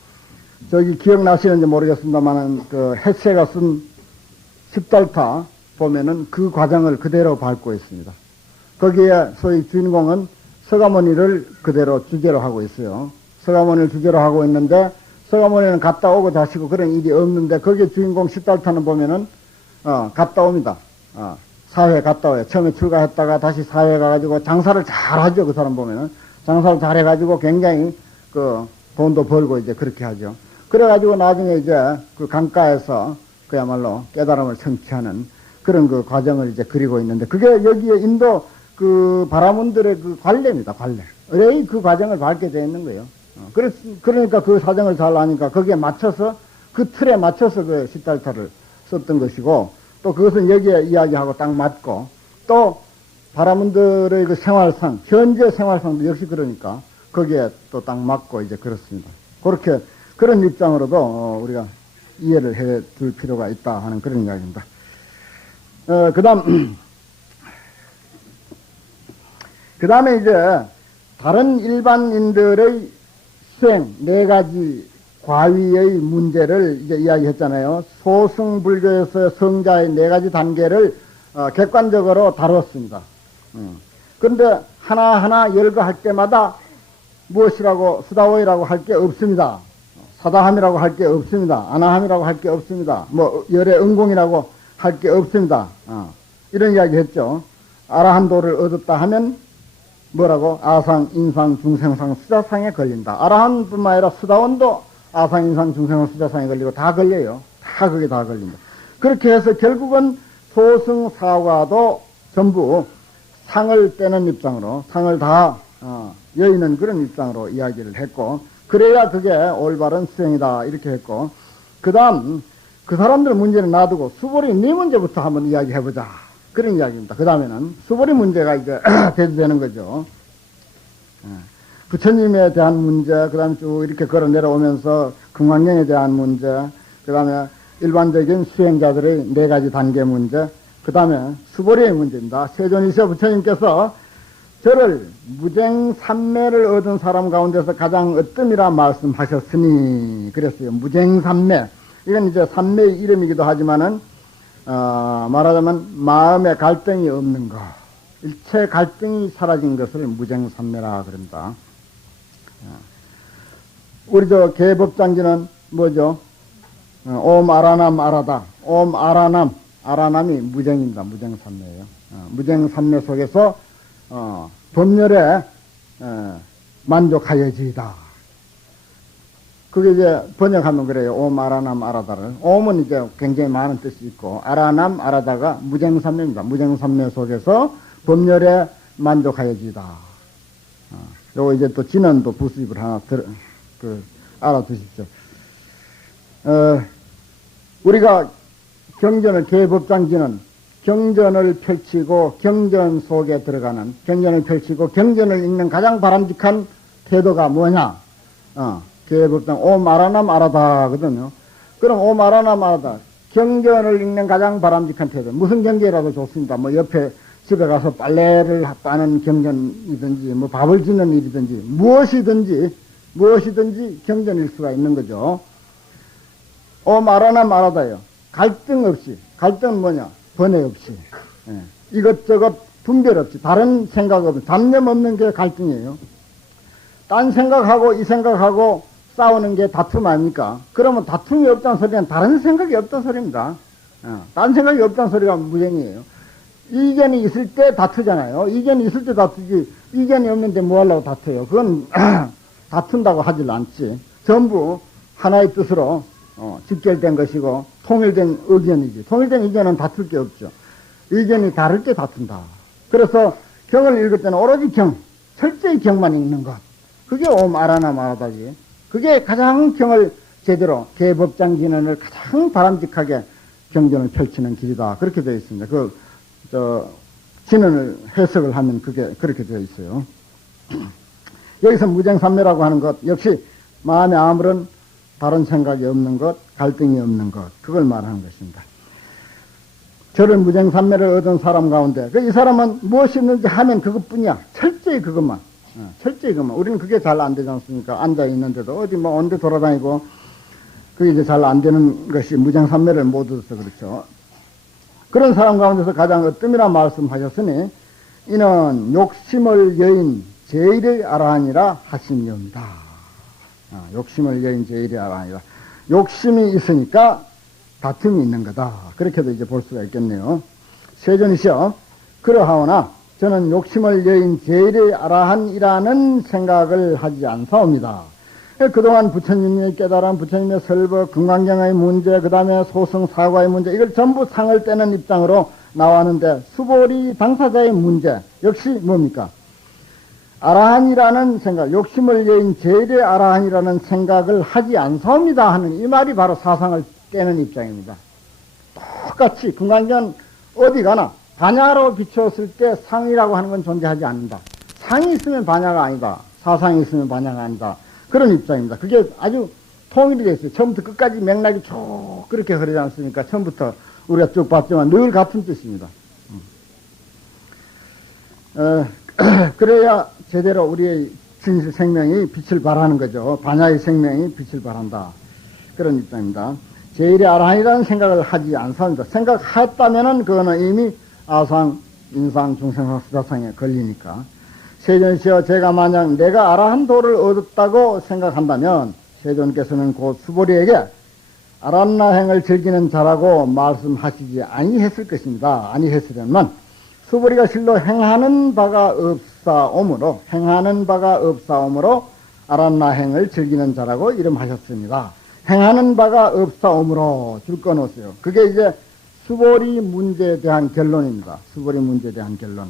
저기 기억나시는지 모르겠습니다만 그 햇세가 쓴 십달타 보면은 그 과정을 그대로 밟고 있습니다. 거기에 소위 주인공은 서가모니를 그대로 주제로 하고 있어요. 서가모니를 주제로 하고 있는데 서가모니는 갔다 오고 다시고 그런 일이 없는데 거기에 주인공 십달타는 보면은 갔다 옵니다. 사회 갔다 와요. 처음에 출가했다가 다시 사회 가가지고 장사를 잘 하죠. 그 사람 보면은. 장사를 잘 해가지고 굉장히 그 돈도 벌고 이제 그렇게 하죠. 그래가지고 나중에 이제 그 강가에서 그야말로 깨달음을 성취하는 그런 그 과정을 이제 그리고 있는데 그게 여기에 인도 그 바라문들의 그 관례입니다. 관례. 의뢰의 그 과정을 밟게 되어 있는 거예요. 그러니까 그 사정을 잘 아니까 거기에 맞춰서 그 틀에 맞춰서 그 시달타를 썼던 것이고, 또 그것은 여기에 이야기하고 딱 맞고, 또 바라문들의 그 생활상, 현재 생활상도 역시 그러니까 거기에 또 딱 맞고 이제 그렇습니다. 그렇게 그런 입장으로도 우리가 이해를 해 둘 필요가 있다 하는 그런 이야기입니다. 그 다음에 이제 다른 일반인들의 수행 네 가지 과위의 문제를 이제 이야기했잖아요. 소승불교에서 성자의 네 가지 단계를 객관적으로 다뤘습니다. 그런데 하나하나 열거할 때마다 무엇이라고 수다오이라고 할 게 없습니다. 사다함이라고 할 게 없습니다. 아나함이라고 할 게 없습니다. 뭐 열의 응공이라고 할 게 없습니다. 이런 이야기 했죠. 아라한도를 얻었다 하면 뭐라고? 아상, 인상, 중생상, 수자상에 걸린다. 아라한뿐만 아니라 수다원도 아상, 인상, 중생상, 수자상에 걸리고 다 걸려요. 다 그게 다 걸린다. 그렇게 해서 결국은 소승사과도 전부 상을 떼는 입장으로 상을 다 여의는 그런 입장으로 이야기를 했고, 그래야 그게 올바른 수행이다 이렇게 했고, 그 다음 그 사람들 문제는 놔두고 수보리 네 문제부터 한번 이야기해보자 그런 이야기입니다. 그 다음에는 수보리 문제가 이제 대두되는 거죠. 부처님에 대한 문제, 그 다음에 쭉 이렇게 걸어 내려오면서 금강경에 대한 문제, 그 다음에 일반적인 수행자들의 네 가지 단계 문제, 그 다음에 수보리의 문제입니다. 세존이셔 부처님께서 저를 무쟁삼매를 얻은 사람 가운데서 가장 으뜸이라 말씀하셨으니 그랬어요. 무쟁삼매. 이건 이제 삼매의 이름이기도 하지만은 말하자면 마음의 갈등이 없는 것, 일체 갈등이 사라진 것을 무쟁삼매라 그럽니다. 우리 저 개법장지는 뭐죠? 옴 아라남 아라다. 옴 아라남. 아라남이 무쟁입니다. 무쟁삼매예요. 무쟁삼매 속에서 법렬에 만족하여지이다. 그게 이제 번역하면 그래요. 옴 아라남 아라다를. 옴은 이제 굉장히 많은 뜻이 있고, 아라남 아라다가 무쟁삼매입니다. 무쟁삼매 속에서 법렬에 만족하여지이다. 요거 이제 또 지는 또 부수입을 하나 알아두십시오. 우리가 경전을, 개법장지는 경전을 펼치고 경전 속에 들어가는, 경전을 펼치고 경전을 읽는 가장 바람직한 태도가 뭐냐? 개법장 옴 아라남 아라다거든요. 그럼 옴 아라남 아라다, 경전을 읽는 가장 바람직한 태도, 무슨 경전이라도 좋습니다. 뭐 옆에 집에 가서 빨래를 빠는 경전이든지 뭐 밥을 짓는 일이든지 무엇이든지 경전일 수가 있는 거죠. 옴 아라남 아라다요. 갈등 없이, 갈등은 뭐냐? 번외 없이, 이것저것 분별 없이, 다른 생각 없이, 잡념 없는 게 갈등이에요. 딴 생각하고 이 생각하고 싸우는 게 다툼 아닙니까? 그러면 다툼이 없다는 소리는 다른 생각이 없다는 소리입니다. 딴 생각이 없다는 소리가 무쟁이에요. 이견이 있을 때 다투잖아요. 이견이 있을 때 다투지, 이견이 없는데 뭐 하려고 다투요? 그건 다툰다고 하질 않지. 전부 하나의 뜻으로 직결된 것이고 통일된 의견이지. 통일된 의견은 다툴 게 없죠. 의견이 다를 때 다툰다. 그래서 경을 읽을 때는 오로지 철저히 경만 읽는 것. 그게 옴 아라남 아라다지. 그게 가장 경을 제대로 개법장진언을 가장 바람직하게 경전을 펼치는 길이다. 그렇게 되어 있습니다. 진언을 해석을 하면 그게 그렇게 되어 있어요. 여기서 무쟁삼매라고 하는 것 역시 마음에 아무런 다른 생각이 없는 것, 갈등이 없는 것, 그걸 말하는 것입니다. 저를 무쟁삼매를 얻은 사람 가운데 이 사람은 무엇이 있는지 하면 그것뿐이야. 철저히 그것만. 철저히 그것만. 우리는 그게 잘 안 되지 않습니까? 앉아 있는데도 어디 뭐 언제 돌아다니고 그게 이제 잘 안 되는 것이 무쟁삼매를 못 얻어서 그렇죠. 그런 사람 가운데서 가장 으뜸이라 말씀하셨으니 이는 욕심을 여인 제일의 아라하니라 하심이옵니다. 욕심을 여인 제일의 아라하니라. 욕심이 있으니까 다툼이 있는 거다. 그렇게도 이제 볼 수가 있겠네요. 세존이시여, 그러하오나 저는 욕심을 여인 제일의 아라한이라는 생각을 하지 않사옵니다. 그동안 부처님의 깨달음, 부처님의 설법, 금강경의 문제, 그 다음에 소승사과의 문제, 이걸 전부 상을 떼는 입장으로 나왔는데 수보리 당사자의 문제 역시 뭡니까? 아라한이라는 생각, 욕심을 여인 제일의 아라한이라는 생각을 하지 않사옵니다 하는 이 말이 바로 사상을 깨는 입장입니다. 똑같이 금강경 어디 가나 반야로 비추었을 때 상이라고 하는 건 존재하지 않는다. 상이 있으면 반야가 아니다. 사상이 있으면 반야가 아니다. 그런 입장입니다. 그게 아주 통일이 되어 있어요. 처음부터 끝까지 맥락이 쭉 그렇게 흐르지 않습니까? 처음부터 우리가 쭉 봤지만 늘 같은 뜻입니다. 그래야 제대로 우리의 진실 생명이 빛을 발하는 거죠. 반야의 생명이 빛을 발한다. 그런 입장입니다. 제일의 아라한이라는 생각을 하지 않습니다. 생각했다면은 그거는 이미 아상, 인상, 중생상, 수다상에 걸리니까. 세존시여 제가 만약 내가 아라한 도를 얻었다고 생각한다면 세존께서는 곧 수보리에게 아란나행을 즐기는 자라고 말씀하시지 아니했을 것입니다. 아니했으려면 수보리가 실로 행하는 바가 없사오므로 아란나행을 즐기는 자라고 이름하셨습니다. 행하는 바가 없사오므로 줄 건 없어요. 그게 이제 수보리 문제에 대한 결론입니다. 수보리 문제에 대한 결론.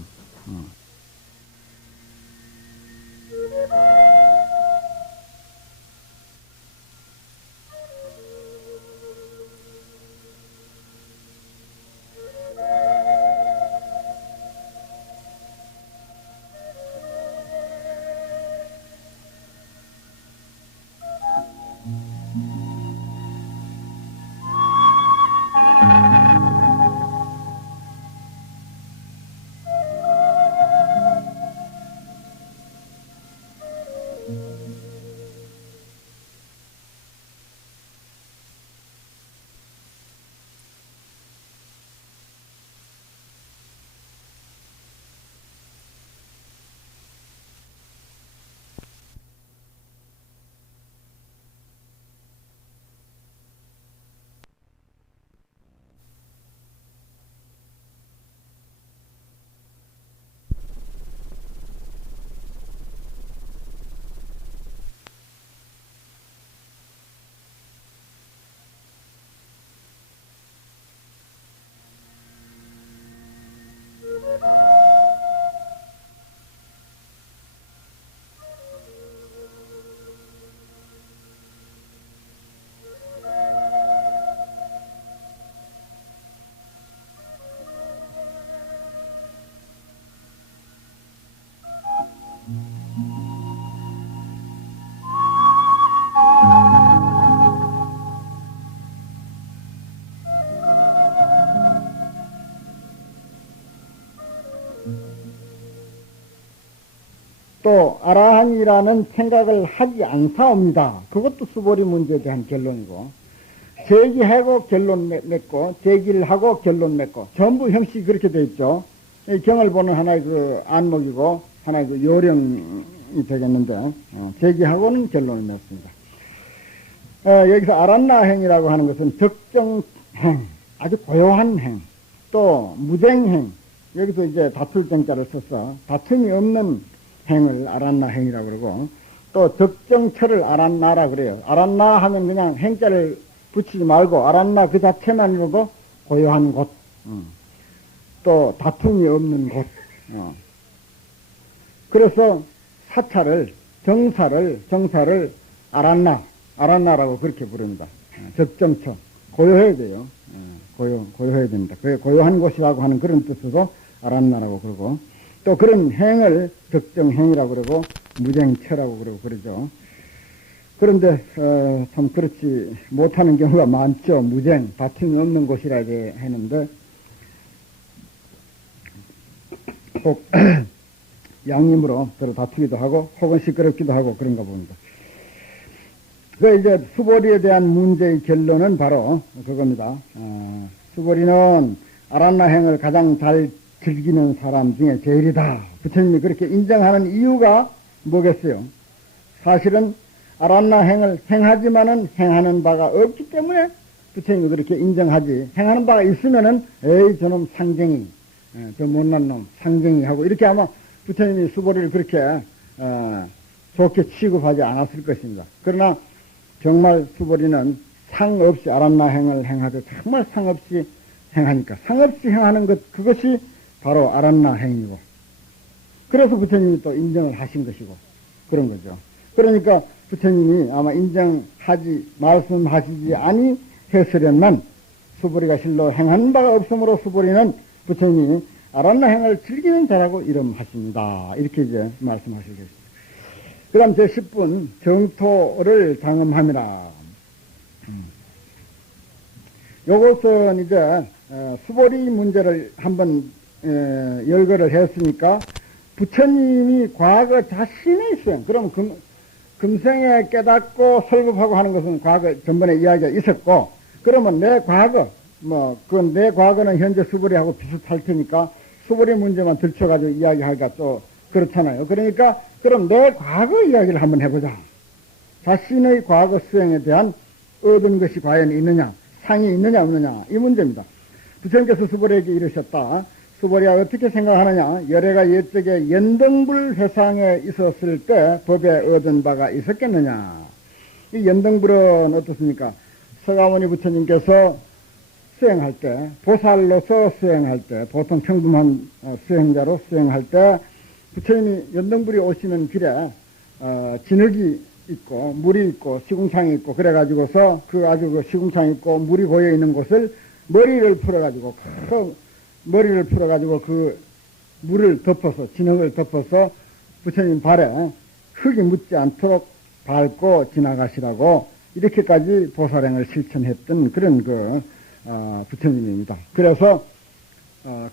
또 아라한이라는 생각을 하지 않사옵니다. 그것도 수보리 문제에 대한 결론이고, 제기하고 결론 맺고 제기를 하고 결론 맺고 전부 형식이 그렇게 되어 있죠. 경을 보는 하나의 그 안목이고 하나의 그 요령이 되겠는데, 제기하고는 결론을 맺습니다. 여기서 아란나행이라고 하는 것은 적정행, 아주 고요한 행, 또 무쟁행, 여기서 이제 다툴 정자를 써서 다툼이 없는 행을 아란나행이라고 그러고, 또 적정처를 아란나라 그래요. 아란나 하면 그냥 행자를 붙이지 말고 아란나 그 자체만으로도 고요한 곳, 또 다툼이 없는 곳. 그래서 사차를 정사를 아란나라고 그렇게 부릅니다. 적정처, 고요해야 돼요. 고요해야 됩니다. 고요한 곳이라고 하는 그런 뜻으로 아란나라고 그러고, 또 그런 행을 적정행이라고 그러고 무쟁처라고 그러고 그러죠. 그런데 참 그렇지 못하는 경우가 많죠. 무쟁, 다툼이 없는 곳이라 했는데 꼭 양림으로 서로 다투기도 하고 혹은 시끄럽기도 하고 그런가 봅니다. 그 이제 수보리에 대한 문제의 결론은 바로 그겁니다. 수보리는 아란나행을 가장 잘 즐기는 사람 중에 제일이다. 부처님이 그렇게 인정하는 이유가 뭐겠어요? 사실은 아란나행을 행하지만은 행하는 바가 없기 때문에 부처님이 그렇게 인정하지. 행하는 바가 있으면은 에이 저놈 상쟁이, 저 못난 놈 상쟁이 하고 이렇게 아마 부처님이 수보리를 그렇게 좋게 취급하지 않았을 것입니다. 그러나 정말 수보리는 상 없이 아란나행을 행하되 정말 상 없이 행하니까, 상 없이 행하는 것, 그것이 바로 아란나행이고, 그래서 부처님이 또 인정을 하신 것이고, 그런 거죠. 그러니까 부처님이 아마 말씀하시지 아니 했으련만 수보리가 실로 행한 바가 없으므로 수보리는 부처님이 아란나 행을 즐기는 자라고 이름하십니다. 이렇게 이제 말씀하시겠습니다. 그 다음 제10분 정토를 장엄함이라. 요것은 이제 수보리 문제를 한번 열거를 했으니까 부처님이 과거 자신의 수행, 그럼 금생에 깨닫고 설법하고 하는 것은 과거 전번에 이야기가 있었고, 그러면 내 과거, 그건 내 과거는 현재 수보리하고 비슷할 테니까 수보리 문제만 들춰가지고 이야기하기가 또 그렇잖아요. 그러니까 그럼 내 과거 이야기를 한번 해보자. 자신의 과거 수행에 대한 얻은 것이 과연 있느냐, 상이 있느냐 없느냐, 이 문제입니다. 부처님께서 수보리에게 이르셨다. 수보리가 어떻게 생각하느냐? 열애가 옛적에 연등불 회상에 있었을 때 법에 얻은 바가 있었겠느냐? 이 연등불은 어떻습니까? 서가모니 부처님께서 수행할 때, 보살로서 수행할 때, 보통 평범한 수행자로 수행할 때 부처님이 연등불이 오시는 길에 진흙이 있고 물이 있고 시궁창이 있고 그래가지고서 아주 그 시궁창이 있고 물이 고여 있는 곳을 머리를 풀어가지고 그 물을 덮어서, 진흙을 덮어서 부처님 발에 흙이 묻지 않도록 밟고 지나가시라고 이렇게까지 보살행을 실천했던 그런 부처님입니다. 그래서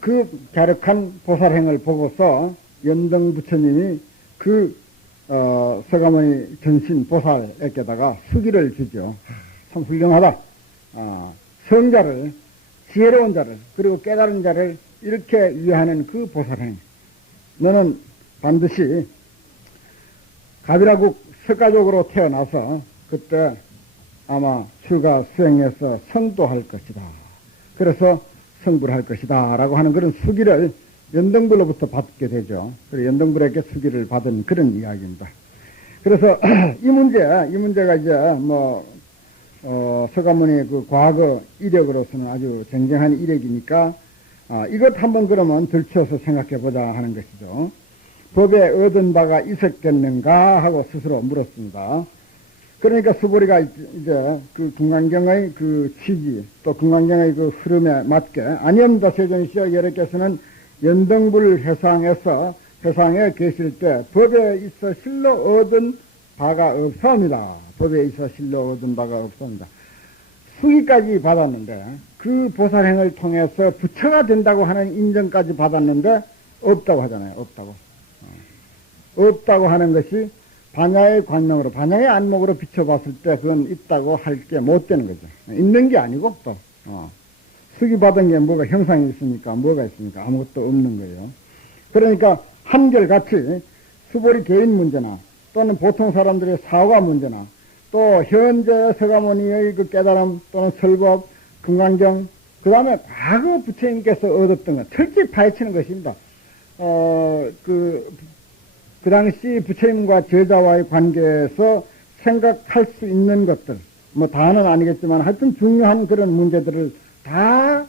그 갸륵한 보살행을 보고서 연등 부처님이 서가모니 전신 보살에게다가 수기를 주죠. 참 훌륭하다. 성자를, 지혜로운 자를, 그리고 깨달은 자를 이렇게 위하는 그 보살행. 너는 반드시 가비라국 석가족으로 태어나서 그때 아마 출가 수행해서 성도할 것이다. 그래서 성불할 것이다. 라고 하는 그런 수기를 연등불로부터 받게 되죠. 그래서 연등불에게 수기를 받은 그런 이야기입니다. 그래서 이 문제가 이제 서가모니의 그 과거 이력으로서는 아주 쟁쟁한 이력이니까 이것 한번 그러면 들춰서 생각해 보자 하는 것이죠. 법에 얻은 바가 있었겠는가 하고 스스로 물었습니다. 그러니까 수보리가 이제 그 금강경의 그 취지, 또 금강경의 그 흐름에 맞게, 아니옵니다. 세존이시여, 여러께서는 연등불 회상에 계실 때 법에 있어 실로 얻은 바가 없사옵니다. 법에 있어 실로 얻은 바가 없사옵니다. 수기까지 받았는데, 그 보살행을 통해서 부처가 된다고 하는 인정까지 받았는데 없다고 하잖아요. 없다고 하는 것이 반야의 관명으로, 반야의 안목으로 비춰봤을 때 그건 있다고 할 게 못 되는 거죠. 있는 게 아니고 또 수기 받은 게 뭐가 형상이 있습니까? 뭐가 있습니까? 아무것도 없는 거예요. 그러니까 한결같이 수보리 개인 문제나 또는 보통 사람들의 사과 문제나 또 현재 서가모니의 그 깨달음 또는 설법, 금강경, 그 다음에 과거 부처님께서 얻었던 것 철저히 파헤치는 것입니다. 그 당시 부처님과 제자와의 관계에서 생각할 수 있는 것들, 다는 아니겠지만 하여튼 중요한 그런 문제들을 다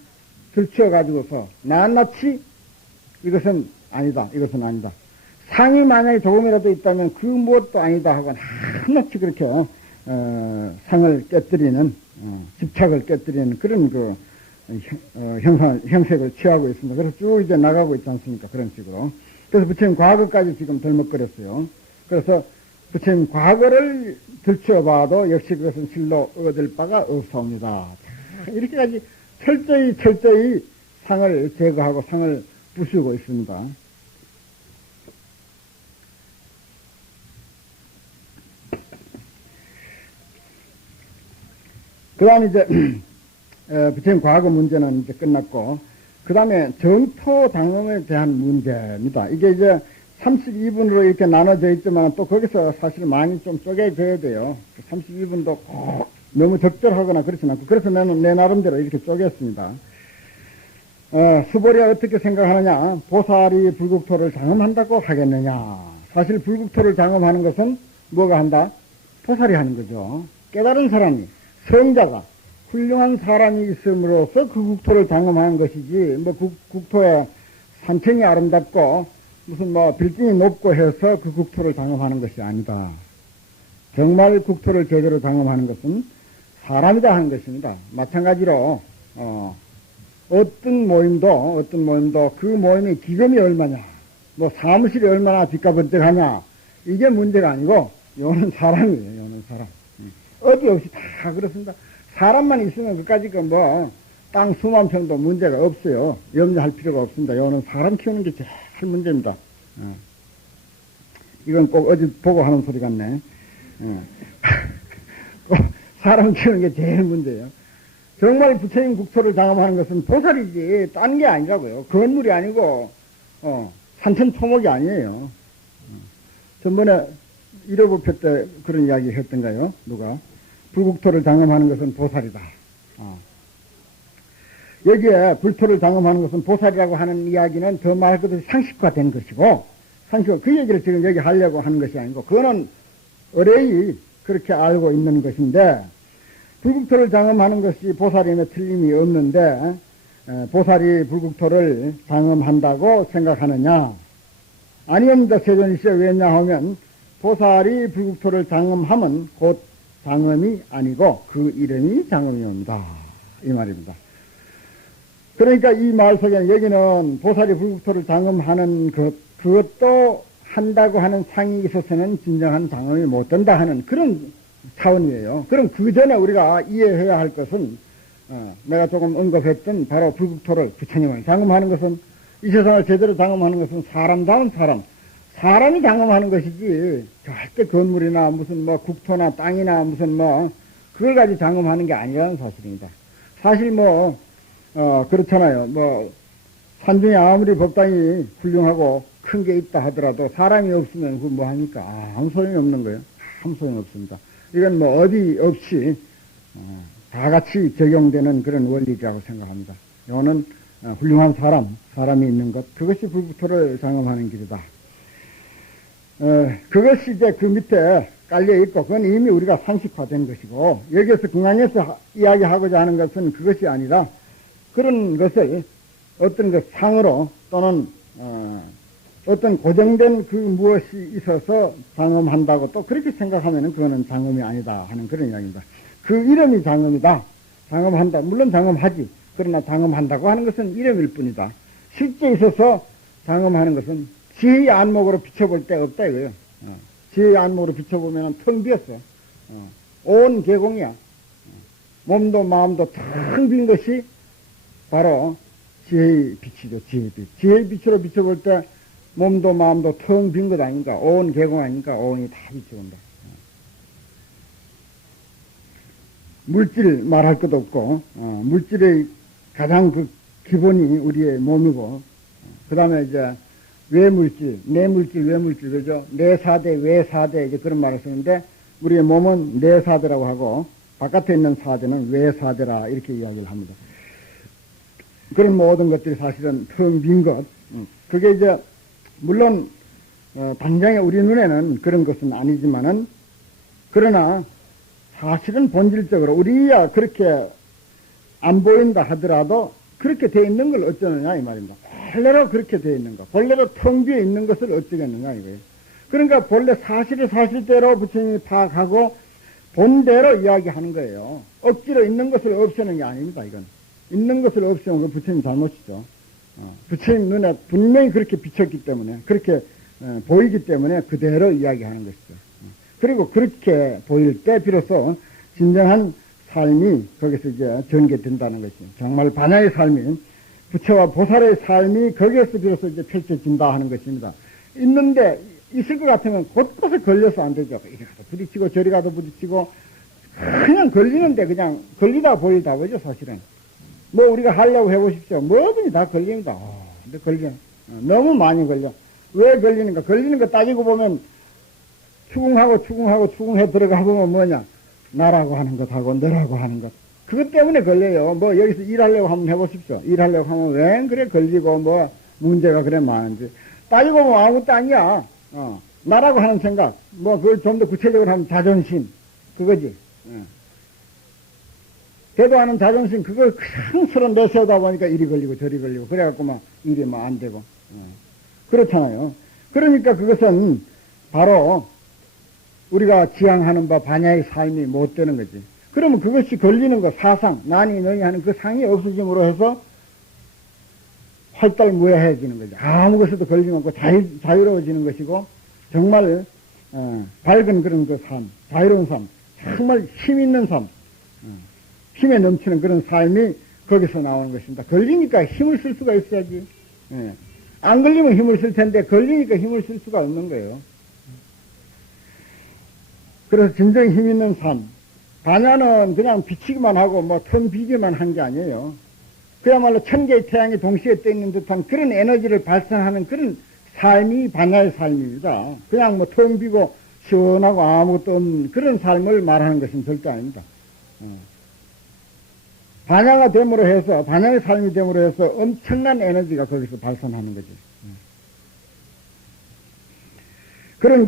들춰가지고서 낱낱이 이것은 아니다. 상이 만약에 조금이라도 있다면 그 무엇도 아니다 하고 낱낱이 그렇게 상을 깨뜨리는, 집착을 깨뜨리는 그런 형색을 취하고 있습니다. 그래서 쭉 이제 나가고 있지 않습니까? 그런 식으로. 그래서 부처님 과거까지 지금 덜먹거렸어요. 그래서 부처님 과거를 들춰봐도 역시 그것은 실로 얻을 바가 없사옵니다. 이렇게까지 철저히 상을 제거하고 상을 부수고 있습니다. 그 다음에 이제 부처님 과거 문제는 이제 끝났고, 그 다음에 정토 당음에 대한 문제입니다. 이게 이제 32분으로 이렇게 나눠져 있지만 또 거기서 사실 많이 좀 쪼개져야 돼요. 32분도 꼭 너무 적절하거나 그렇진 않고, 그래서 나는 내 나름대로 이렇게 쪼갰습니다. 수보리가 어떻게 생각하느냐? 보살이 불국토를 장엄한다고 하겠느냐? 사실 불국토를 장엄하는 것은 뭐가 한다? 보살이 하는 거죠. 깨달은 사람이, 성자가, 훌륭한 사람이 있음으로써 그 국토를 장엄하는 것이지, 국토에 산천이 아름답고 무슨 뭐 빌딩이 높고 해서 그 국토를 장엄하는 것이 아니다. 정말 국토를 제대로 장엄하는 것은 사람이다 하는 것입니다. 마찬가지로 어떤 모임도 그 모임의 기금이 얼마냐, 뭐 사무실이 얼마나 뒷가번쩍하냐, 이게 문제가 아니고 요는 사람이에요. 요는 사람. 어디 없이 다 그렇습니다. 사람만 있으면 그까짓 거 뭐 땅 수만 평도 문제가 없어요. 염려할 필요가 없습니다. 요는 사람 키우는 게 제일 문제입니다. 이건 꼭 어디 보고 하는 소리 같네. 사람 키우는 게 제일 문제예요. 정말 부처님 국토를 장엄하는 것은 보살이지 딴 게 아니라고요. 건물이 아니고 산천초목이 아니에요. 전번에 1호부패 때 그런 이야기 했던가요? 누가? 불국토를 장엄하는 것은 보살이다. 여기에 불토를 장엄하는 것은 보살이라고 하는 이야기는 더 말 그대로 상식화된 것이고, 그 얘기를 지금 여기 하려고 하는 것이 아니고, 그거는 의뢰이 그렇게 알고 있는 것인데, 불국토를 장엄하는 것이 보살임에 틀림이 없는데, 보살이 불국토를 장엄한다고 생각하느냐? 아니옵니다. 세존이시여. 왜냐 하면, 보살이 불국토를 장엄하면 곧 장엄이 아니고 그 이름이 장엄이옵니다. 이 말입니다. 그러니까 이 말 속에는 여기는 보살이 불국토를 장엄하는 그것도 한다고 하는 상이 있어서는 진정한 장엄이 못 된다 하는 그런 차원이에요. 그럼 그 전에 우리가 이해해야 할 것은 내가 조금 언급했던 바로 불국토를 부처님을 장엄하는 것은, 이 세상을 제대로 장엄하는 것은 사람다운 사람이 장엄하는 것이지 절대 건물이나 무슨 뭐 국토나 땅이나 무슨 뭐 그걸 가지고 장엄하는 게 아니라는 사실입니다. 사실 뭐 그렇잖아요. 뭐 산중에 아무리 법당이 훌륭하고 큰 게 있다 하더라도 사람이 없으면 그 뭐 하니까 아무 소용이 없는 거예요. 아무 소용 없습니다. 이건 뭐 어디 없이 다 같이 적용되는 그런 원리라고 생각합니다. 이거는 훌륭한 사람이 있는 것, 그것이 불국토를 장엄하는 길이다. 그것이 이제 그 밑에 깔려 있고, 그건 이미 우리가 상식화된 것이고, 여기에서 공항에서 이야기하고자 하는 것은 그것이 아니라, 그런 것을 어떤 그 상으로 또는 어떤 고정된 그 무엇이 있어서 장엄한다고 또 그렇게 생각하면은 그거는 장엄이 아니다 하는 그런 이야기입니다. 그 이름이 장엄이다. 장엄한다. 물론 장엄하지. 그러나 장엄한다고 하는 것은 이름일 뿐이다. 실제 있어서 장엄하는 것은 지혜의 안목으로 비춰볼 때 없다 이거예요. 지혜의 안목으로 비춰보면 텅 비었어. 온 개공이야. 몸도 마음도 텅 빈 것이 바로 지혜의 빛이죠. 지혜의 빛. 지혜의 빛으로 비춰볼 때 몸도 마음도 텅 빈 것 아닌가. 온 개공 아닌가. 온이 다 비춰본다. 물질 말할 것도 없고, 물질의 가장 그 기본이 우리의 몸이고, 그 다음에 이제 외물질, 내물질, 외물질, 그죠? 내사대, 외사대, 이제 그런 말을 쓰는데, 우리의 몸은 내사대라고 하고, 바깥에 있는 사대는 외사대라, 이렇게 이야기를 합니다. 그런 모든 것들이 사실은 텅 빈 것, 그게 이제, 물론, 당장에 우리 눈에는 그런 것은 아니지만은, 그러나, 사실은 본질적으로, 우리야 그렇게 안 보인다 하더라도, 그렇게 돼 있는 걸 어쩌느냐, 이 말입니다. 본래로 그렇게 돼 있는 거, 본래로 텅 비어 있는 것을 어쩌겠느냐, 이거예요. 그러니까 본래 사실이 사실대로 부처님이 파악하고, 본대로 이야기하는 거예요. 억지로 있는 것을 없애는 게 아닙니다, 이건. 있는 것을 없애는 건 부처님 잘못이죠. 부처님 눈에 분명히 그렇게 비쳤기 때문에, 그렇게 보이기 때문에 그대로 이야기하는 것이죠. 그리고 그렇게 보일 때 비로소 진정한 삶이 거기서 이제 전개된다는 것이죠. 정말 반야의 삶이, 부처와 보살의 삶이 거기에서 비로소 이제 펼쳐진다 하는 것입니다. 있는데, 있을 것 같으면 곳곳에 걸려서 안 되죠. 이리 가도 부딪히고 저리 가도 부딪히고, 그냥 걸리는데 그냥 걸리다 보이다 보죠, 사실은. 뭐 우리가 하려고 해보십시오. 뭐든지 다 걸립니다. 근데 걸려. 너무 많이 걸려. 왜 걸리는가? 걸리는 거 따지고 보면 추궁해 들어가 보면 뭐냐? 나라고 하는 것하고 너라고 하는 것. 그것 때문에 걸려요. 뭐 여기서 일하려고 한번 해보십시오. 일하려고 하면 왜 그래 걸리고 뭐 문제가 그래 많은지. 따지고 보면 아무것도 아니야. 나라고 하는 생각. 뭐 그걸 좀 더 구체적으로 하면 자존심. 그거지. 대도하는 자존심, 그걸 그냥 서로 내세우다 보니까 이리 걸리고 저리 걸리고, 그래갖고 막 일이 막 안 되고. 그렇잖아요. 그러니까 그것은 바로 우리가 지향하는 바 반야의 삶이 못 되는 거지. 그러면 그것이 걸리는 거, 사상, 나니 너니 하는 그 상이 없어짐으로 해서 활달무야해지는 거죠. 아무것에도 걸리지 않고 자유로워지는 것이고, 정말 밝은 그런 그 삶, 자유로운 삶, 정말 힘 있는 삶, 힘에 넘치는 그런 삶이 거기서 나오는 것입니다. 걸리니까 힘을 쓸 수가 있어야지. 안 걸리면 힘을 쓸 텐데 걸리니까 힘을 쓸 수가 없는 거예요. 그래서 진정 힘 있는 삶, 반야는 그냥 비치기만 하고 턴 비기만 한 게 아니에요. 그야말로 천 개의 태양이 동시에 떠 있는 듯한 그런 에너지를 발산하는 그런 삶이 반야의 삶입니다. 그냥 텅 비고 시원하고 아무것도 없는 그런 삶을 말하는 것은 절대 아닙니다. 반야가 됨으로 해서, 반야의 삶이 됨으로 해서 엄청난 에너지가 거기서 발산하는 거지. 그런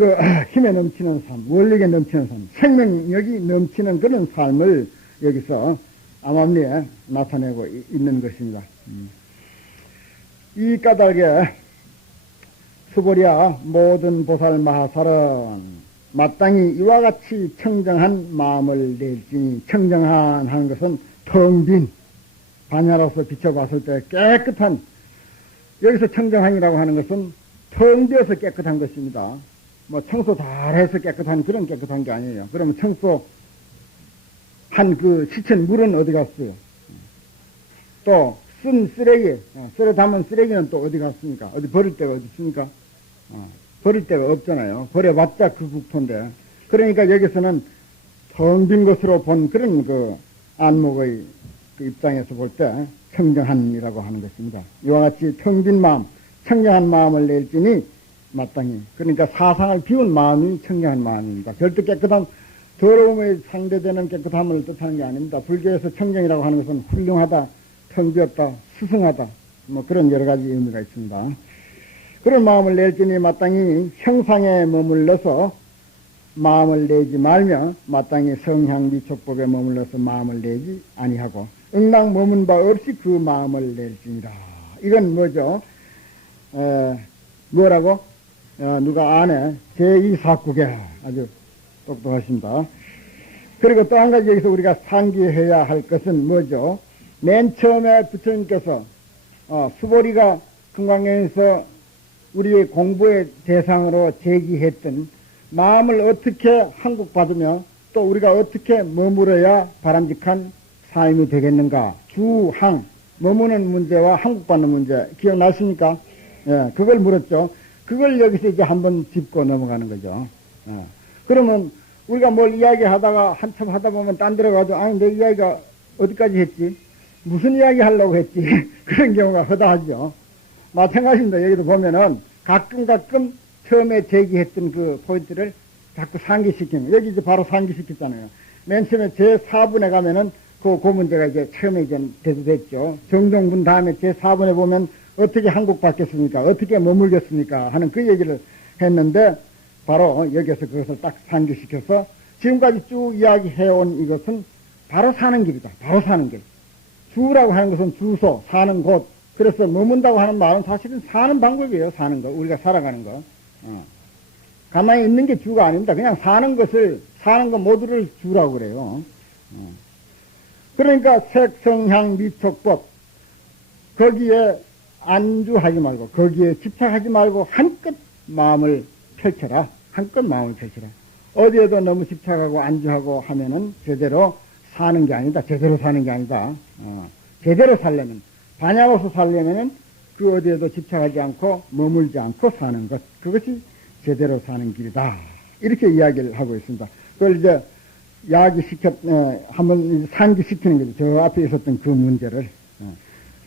힘에 넘치는 삶, 원력에 넘치는 삶, 생명력이 넘치는 그런 삶을 여기서 암암리에 나타내고 있는 것입니다. 이 까닭에 수보리야 모든 보살 마하살은 마땅히 이와 같이 청정한 마음을 낼지니, 청정한 하는 것은 텅 빈, 반야로서 비춰봤을 때 깨끗한, 여기서 청정한이라고 하는 것은 텅 비어서 깨끗한 것입니다. 청소 잘해서 깨끗한 그런 깨끗한 게 아니에요. 그러면 청소한 그 시체 물은 어디 갔어요? 또 쓴 쓰레기, 썰어 담은 쓰레기는 또 어디 갔습니까? 어디 버릴 데가 어디 있습니까? 버릴 데가 없잖아요. 버려봤자 그 국토인데. 그러니까 여기서는 텅 빈 것으로 본 그런 안목의 그 입장에서 볼 때 청정한이라고 하는 것입니다. 이와 같이 텅 빈 마음, 청정한 마음을 낼지니 마땅히. 그러니까 사상을 비운 마음이 청정한 마음입니다. 절대 깨끗한, 더러움에 상대되는 깨끗함을 뜻하는 게 아닙니다. 불교에서 청정이라고 하는 것은 훌륭하다, 텅 비었다, 수승하다, 그런 여러 가지 의미가 있습니다. 그런 마음을 낼지니 마땅히 형상에 머물러서 마음을 내지 말며 마땅히 성향미촉법에 머물러서 마음을 내지 아니하고 응당 머문 바 없이 그 마음을 낼지니라. 이건 뭐죠? 뭐라고? 누가 아네? 제2사국에 아주 똑똑하십니다. 그리고 또 한 가지 여기서 우리가 상기해야 할 것은 뭐죠? 맨 처음에 부처님께서 수보리가 금강경에서 우리의 공부의 대상으로 제기했던 마음을 어떻게 한국받으며 또 우리가 어떻게 머물어야 바람직한 삶이 되겠는가? 주항, 머무는 문제와 한국받는 문제 기억나십니까? 예, 그걸 물었죠. 그걸 여기서 이제 한번 짚고 넘어가는 거죠. 그러면 우리가 뭘 이야기하다가 한참 하다 보면 딴 데로 가도 아니 내 이야기가 어디까지 했지? 무슨 이야기 하려고 했지? 그런 경우가 허다하죠. 마찬가지입니다. 여기도 보면은 가끔 처음에 제기했던 그 포인트를 자꾸 상기시키면, 여기 이제 바로 상기시켰잖아요. 맨 처음에 제4분에 가면은 그 문제가 이제 처음에 이제 대두됐죠. 정정분 다음에 제4분에 보면 어떻게 한국 받겠습니까? 어떻게 머물겠습니까? 하는 그 얘기를 했는데 바로 여기서 그것을 딱 상기시켜서 지금까지 쭉 이야기해온 이것은 바로 사는 길이다. 바로 사는 길. 주라고 하는 것은 주소, 사는 곳. 그래서 머문다고 하는 말은 사실은 사는 방법이에요. 사는 거. 우리가 살아가는 거. 가만히 있는 게 주가 아닙니다. 그냥 사는 거 모두를 주라고 그래요. 그러니까 색성향 미촉법. 거기에 안주하지 말고, 거기에 집착하지 말고 한껏 마음을 펼쳐라. 한껏 마음을 펼쳐라. 어디에도 너무 집착하고 안주하고 하면은 제대로 사는 게 아니다. 제대로 사는 게 아니다. 제대로 살려면, 반야로서 살려면은 그 어디에도 집착하지 않고 머물지 않고 사는 것. 그것이 제대로 사는 길이다. 이렇게 이야기를 하고 있습니다. 그걸 이제 한번 상기시키는 거죠. 저 앞에 있었던 그 문제를.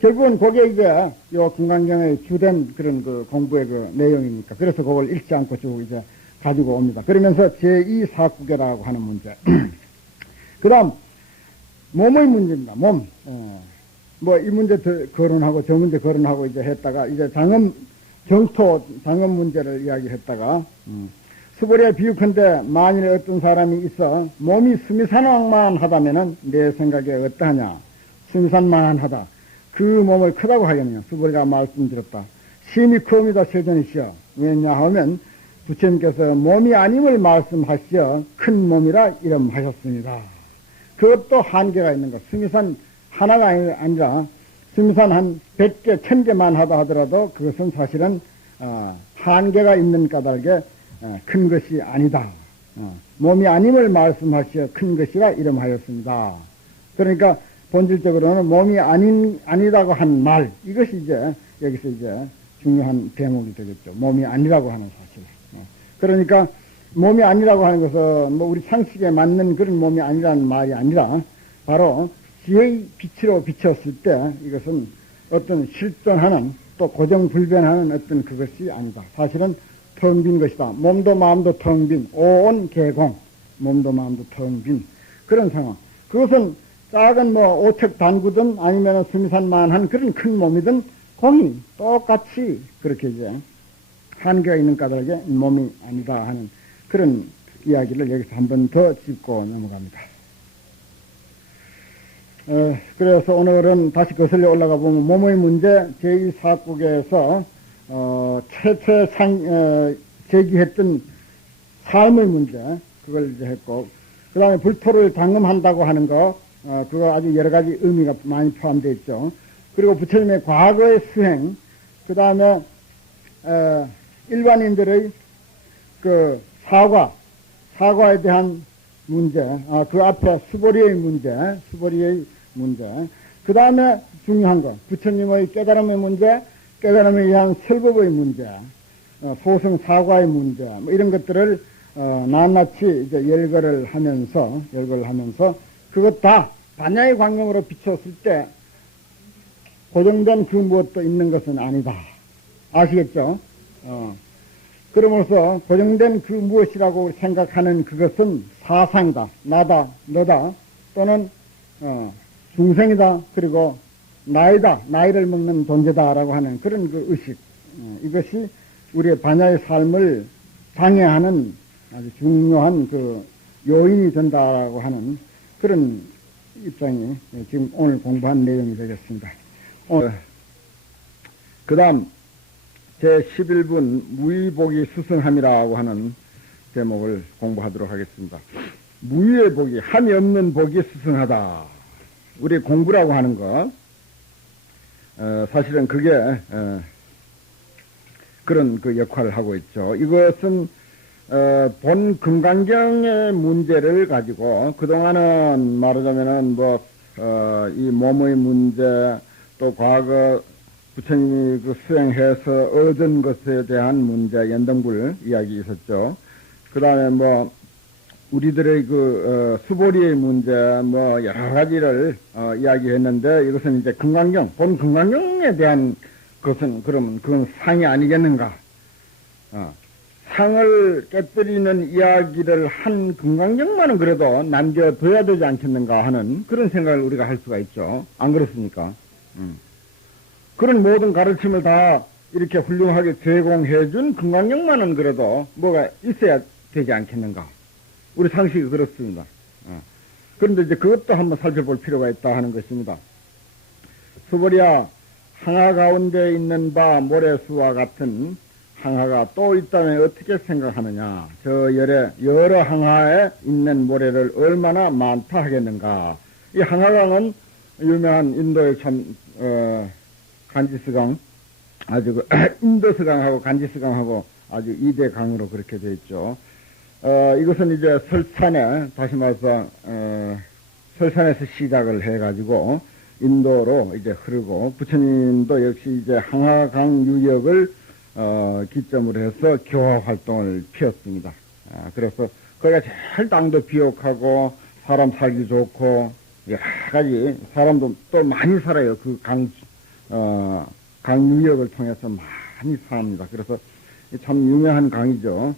결국은 그게 이제 요 금강경의 주된 그런 그 공부의 그 내용이니까. 그래서 그걸 잃지 않고 쭉 이제 가지고 옵니다. 그러면서 제2사국이라고 하는 문제. 그 다음, 몸의 문제입니다. 몸. 이 문제 거론하고 저 문제 거론하고 이제 했다가 이제 정토 장엄 문제를 이야기했다가, 수보리에 비유컨대 만일에 어떤 사람이 있어 몸이 수미산왕만 하다면은 내 생각에 어떠하냐? 수미산만 하다. 그 몸을 크다고 하겠느냐? 수보리가 말씀드렸다. 심히 큽니다. 세전이시여. 왜냐하면 부처님께서 몸이 아님을 말씀하시어 큰 몸이라 이름하셨습니다. 그것도 한계가 있는 것. 수미산 하나가 아니라 수미산 한 100개, 1000개만 하다 하더라도 그것은 사실은 한계가 있는 까닭에 큰 것이 아니다. 몸이 아님을 말씀하시어 큰 것이라 이름하였습니다. 그러니까 본질적으로는 몸이 아니다고 한 말, 이것이 이제 여기서 이제 중요한 대목이 되겠죠. 몸이 아니라고 하는 사실. 그러니까 몸이 아니라고 하는 것은 뭐 우리 상식에 맞는 그런 몸이 아니라는 말이 아니라 바로 지혜의 빛으로 비쳤을 때 이것은 어떤 실존하는 또 고정불변하는 어떤 그것이 아니다. 사실은 텅 빈 것이다. 몸도 마음도 텅 빈, 온 개공, 몸도 마음도 텅 빈 그런 상황. 그것은 작은 뭐 오척 단구든 아니면 수미산만한 그런 큰 몸이든 공이 똑같이 그렇게 이제 한계가 있는 까닭에 몸이 아니다 하는 그런 이야기를 여기서 한 번 더 짚고 넘어갑니다. 그래서 오늘은 다시 거슬려 올라가 보면 몸의 문제 제2사국에서 최초 제기했던 삶의 문제 그걸 이제 했고 그 다음에 불토를 당금한다고 하는 거 그거 아주 여러 가지 의미가 많이 포함되어 있죠. 그리고 부처님의 과거의 수행 그 다음에 일반인들의 그 사과에 대한 문제, 그 앞에 수보리의 문제, 그 다음에 중요한 거, 부처님의 깨달음의 문제, 깨달음에 의한 설법의 문제, 소승 사과의 문제, 뭐 이런 것들을, 낱낱이 이제 열거를 하면서, 그것 다 반야의 광명으로 비췄을 때, 고정된 그 무엇도 있는 것은 아니다. 아시겠죠? 그러면서 고정된 그 무엇이라고 생각하는 그것은 사상이다, 나다, 너다, 또는 중생이다, 그리고 나이다, 나이를 먹는 존재다라고 하는 그런 그 의식, 이것이 우리의 반야의 삶을 장애하는 아주 중요한 그 요인이 된다라고 하는 그런 입장이 지금 오늘 공부한 내용이 되겠습니다. 그 다음 제11분 무의복이 수승함이라고 하는 제목을 공부하도록 하겠습니다. 무의의 복이 함이 없는 복이 수승하다. 우리 공부라고 하는 것 사실은 그게 그런 그 역할을 하고 있죠. 이것은 본 금강경의 문제를 가지고 그동안은 말하자면은 이 몸의 문제 또 과거 부처님이 그 수행해서 얻은 것에 대한 문제, 연등불 이야기 있었죠. 그 다음에 우리들의 수보리의 문제, 여러 가지를, 이야기했는데, 이것은 이제 금강경, 본 금강경에 대한 것은, 그러면 그건 상이 아니겠는가? 상을 깨뜨리는 이야기를 한 금강경만은 그래도 남겨둬야 되지 않겠는가 하는 그런 생각을 우리가 할 수가 있죠. 안 그렇습니까? 그런 모든 가르침을 다 이렇게 훌륭하게 제공해준 금강경만은 그래도 뭐가 있어야 되지 않겠는가. 우리 상식이 그렇습니다. 그런데 이제 그것도 한번 살펴볼 필요가 있다 하는 것입니다. 수보리야, 항하 가운데 있는 바 모래수와 같은 항하가 또 있다면 어떻게 생각하느냐. 저 여러 항하에 있는 모래를 얼마나 많다 하겠는가. 이 항하강은 유명한 인도의 간지스강, 아주 인도스강하고 간지스강하고 아주 2대 강으로 그렇게 되어 있죠. 이것은 이제 설산에, 다시 말해서, 설산에서 시작을 해가지고 인도로 이제 흐르고, 부처님도 역시 이제 항하강 유역을, 기점으로 해서 교화 활동을 피웠습니다. 그래서 거기가 제일 땅도 비옥하고, 사람 살기 좋고, 여러 가지, 사람도 또 많이 살아요. 그 강 유역을 통해서 많이 삽니다. 그래서 참 유명한 강이죠.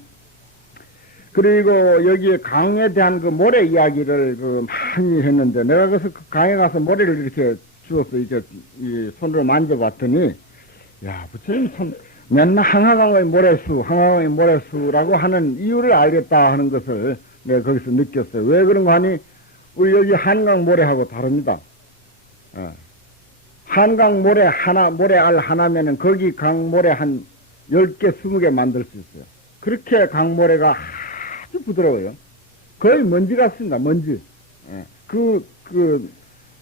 그리고 여기에 강에 대한 그 모래 이야기를 많이 했는데, 내가 그래서 그 강에 가서 모래를 이렇게 주워서 이렇게 손으로 만져봤더니, 야, 부처님 참 맨날 항하강의 모래수라고 하는 이유를 알겠다 하는 것을 내가 거기서 느꼈어요. 왜 그런가 하니, 우리 여기 한강 모래하고 다릅니다. 한강 모래 하나, 모래알 하나면은 거기 강모래 한 10개, 20개 만들 수 있어요. 그렇게 강모래가 아주 부드러워요. 거의 먼지 같습니다, 먼지. 예.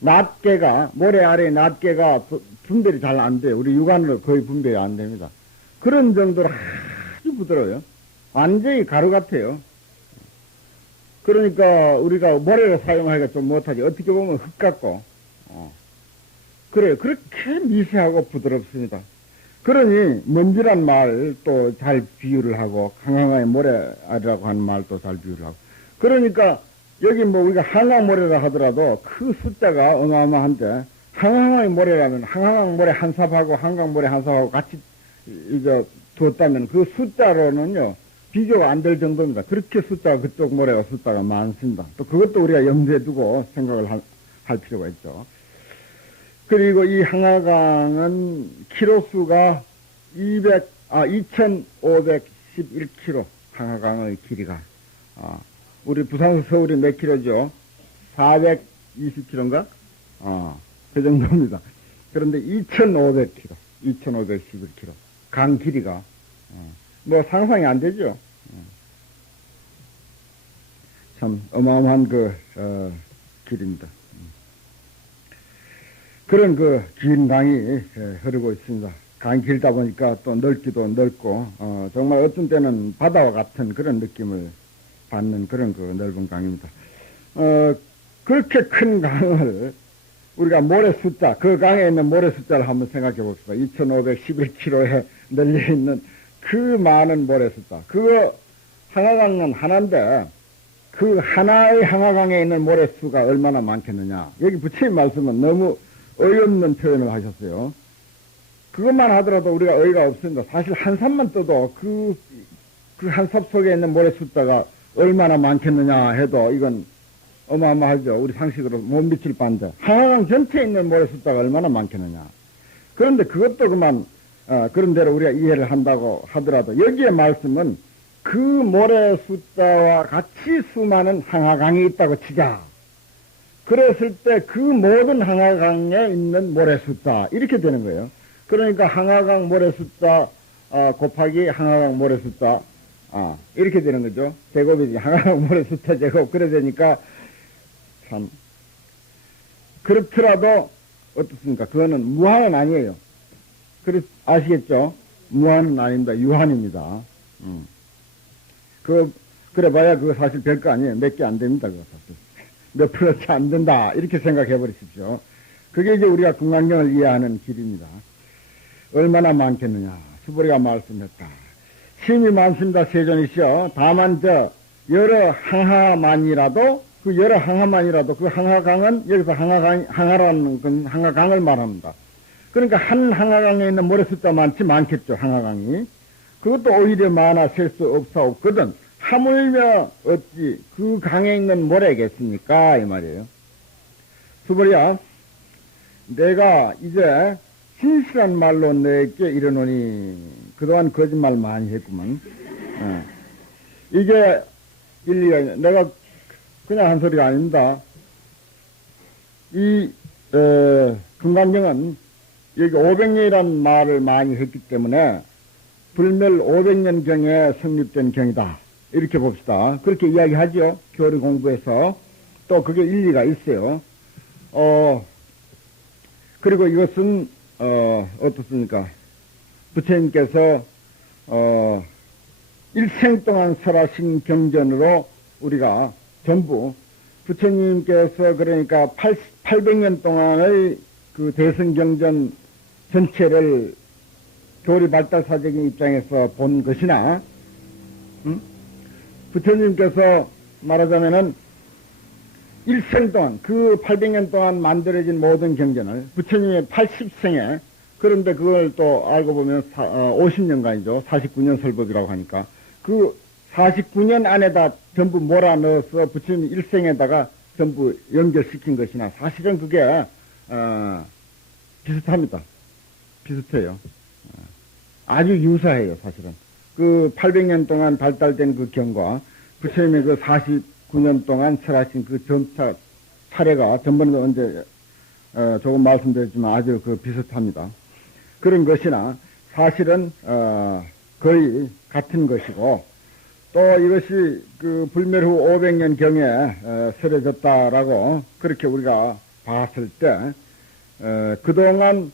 낱개가, 모래 아래 낱개가 분별이 잘 안 돼요. 우리 육안으로 거의 분별이 안 됩니다. 그런 정도로 아주 부드러워요. 완전히 가루 같아요. 그러니까 우리가 모래를 사용하기가 좀 못하지. 어떻게 보면 흙 같고, 그래요. 그렇게 미세하고 부드럽습니다. 그러니 먼지란 말 또 잘 비유를 하고 강황의 모래알이라고 하는 말도 잘 비유를 하고 그러니까 여기 뭐 우리가 항황모래라 하더라도 그 숫자가 어마어마한데 항황의 모래라면 항황 모래 한 삽하고 한강모래 한 삽하고 같이 이제 두었다면 그 숫자로는요 비교가 안 될 정도입니다. 그렇게 숫자가 그쪽 모래가 숫자가 많습니다. 또 그것도 우리가 염두에 두고 생각을 할 필요가 있죠. 그리고 이 항하강은 키로수가 2511km, 항하강의 길이가. 우리 부산에서 서울이 몇 킬로죠? 420km인가? 그 정도입니다. 그런데 2500km, 2511km. 강 길이가. 뭐 상상이 안 되죠? 참 어마어마한 길입니다. 그런 긴 강이 흐르고 있습니다. 강이 길다 보니까 또 넓기도 넓고, 정말 어떤 때는 바다와 같은 그런 느낌을 받는 그런 넓은 강입니다. 그렇게 큰 강을 우리가 모래 숫자, 그 강에 있는 모래 숫자를 한번 생각해 봅시다. 2511km에 널려 있는 그 많은 모래 숫자. 그거 항하강은 하나인데, 그 하나의 항하강에 있는 모래수가 얼마나 많겠느냐. 여기 부처님 말씀은 너무 어이없는 표현을 하셨어요. 그것만 하더라도 우리가 어이가 없습니다. 사실 한 삽만 떠도 그 한 삽 속에 있는 모래 숫자가 얼마나 많겠느냐 해도 이건 어마어마하죠. 우리 상식으로 못 미칠 바인데. 항하강 전체에 있는 모래 숫자가 얼마나 많겠느냐. 그런데 그것도 그런 대로 우리가 이해를 한다고 하더라도 여기에 말씀은 그 모래 숫자와 같이 수많은 항하강이 있다고 치자. 그랬을 때 그 모든 항하강에 있는 모래 숫자 이렇게 되는 거예요. 그러니까 항하강 모래 숫자 곱하기 항하강 모래 숫자 이렇게 되는 거죠. 제곱이지. 항하강 모래 숫자 제곱. 그래 되니까 참 그렇더라도 어떻습니까? 그거는 무한은 아니에요. 아시겠죠? 무한은 아닙니다. 유한입니다. 그래봐야 그거 사실 별거 아니에요. 몇 개 안 됩니다. 그거 사실. 몇 프로치 안 된다. 이렇게 생각해 버리십시오. 그게 이제 우리가 금강경을 이해하는 길입니다. 얼마나 많겠느냐. 수보리가 말씀했다. 심이 많습니다. 세존이시여. 다만 여러 항하만이라도 그 여러 항하만이라도 그 항하강은 여기서 항하라는 항하강을 말합니다. 그러니까 한 항하강에 있는 모래 숫자 많겠죠. 항하강이. 그것도 오히려 많아 셀 수 없사옵거든. 하물며 어찌 그 강에 있는 모래겠습니까? 이 말이에요. 수보리야, 내가 이제 진실한 말로 내게 이르노니 그동안 거짓말 많이 했구만. 이게 일리가 내가 그냥 한 소리가 아닙니다. 이 금강경은 여기 500년이라는 말을 많이 했기 때문에 불멸 500년경에 성립된 경이다. 이렇게 봅시다. 그렇게 이야기하죠. 교리 공부에서. 또 그게 일리가 있어요. 그리고 이것은, 어떻습니까? 부처님께서, 일생 동안 설하신 경전으로 우리가 전부 부처님께서 그러니까 800년 동안의 그 대승경전 전체를 교리 발달사적인 입장에서 본 것이나, 부처님께서 말하자면은 일생 동안 그 800년 동안 만들어진 모든 경전을 부처님의 80생에 그런데 그걸 또 알고 보면 50년간이죠. 49년 설법이라고 하니까 그 49년 안에다 전부 몰아넣어서 부처님 일생에다가 전부 연결시킨 것이나 사실은 그게 비슷합니다. 비슷해요. 아주 유사해요. 사실은. 그 800년 동안 발달된 그 경과 부처님의 그 49년 동안 설하신 그 점차 차례가 전번에 언제 조금 말씀드렸지만 아주 그 비슷합니다. 그런 것이나 사실은 거의 같은 것이고, 또 이것이 그 불멸 후 500년 경에 설해졌다라고 그렇게 우리가 봤을 때, 그동안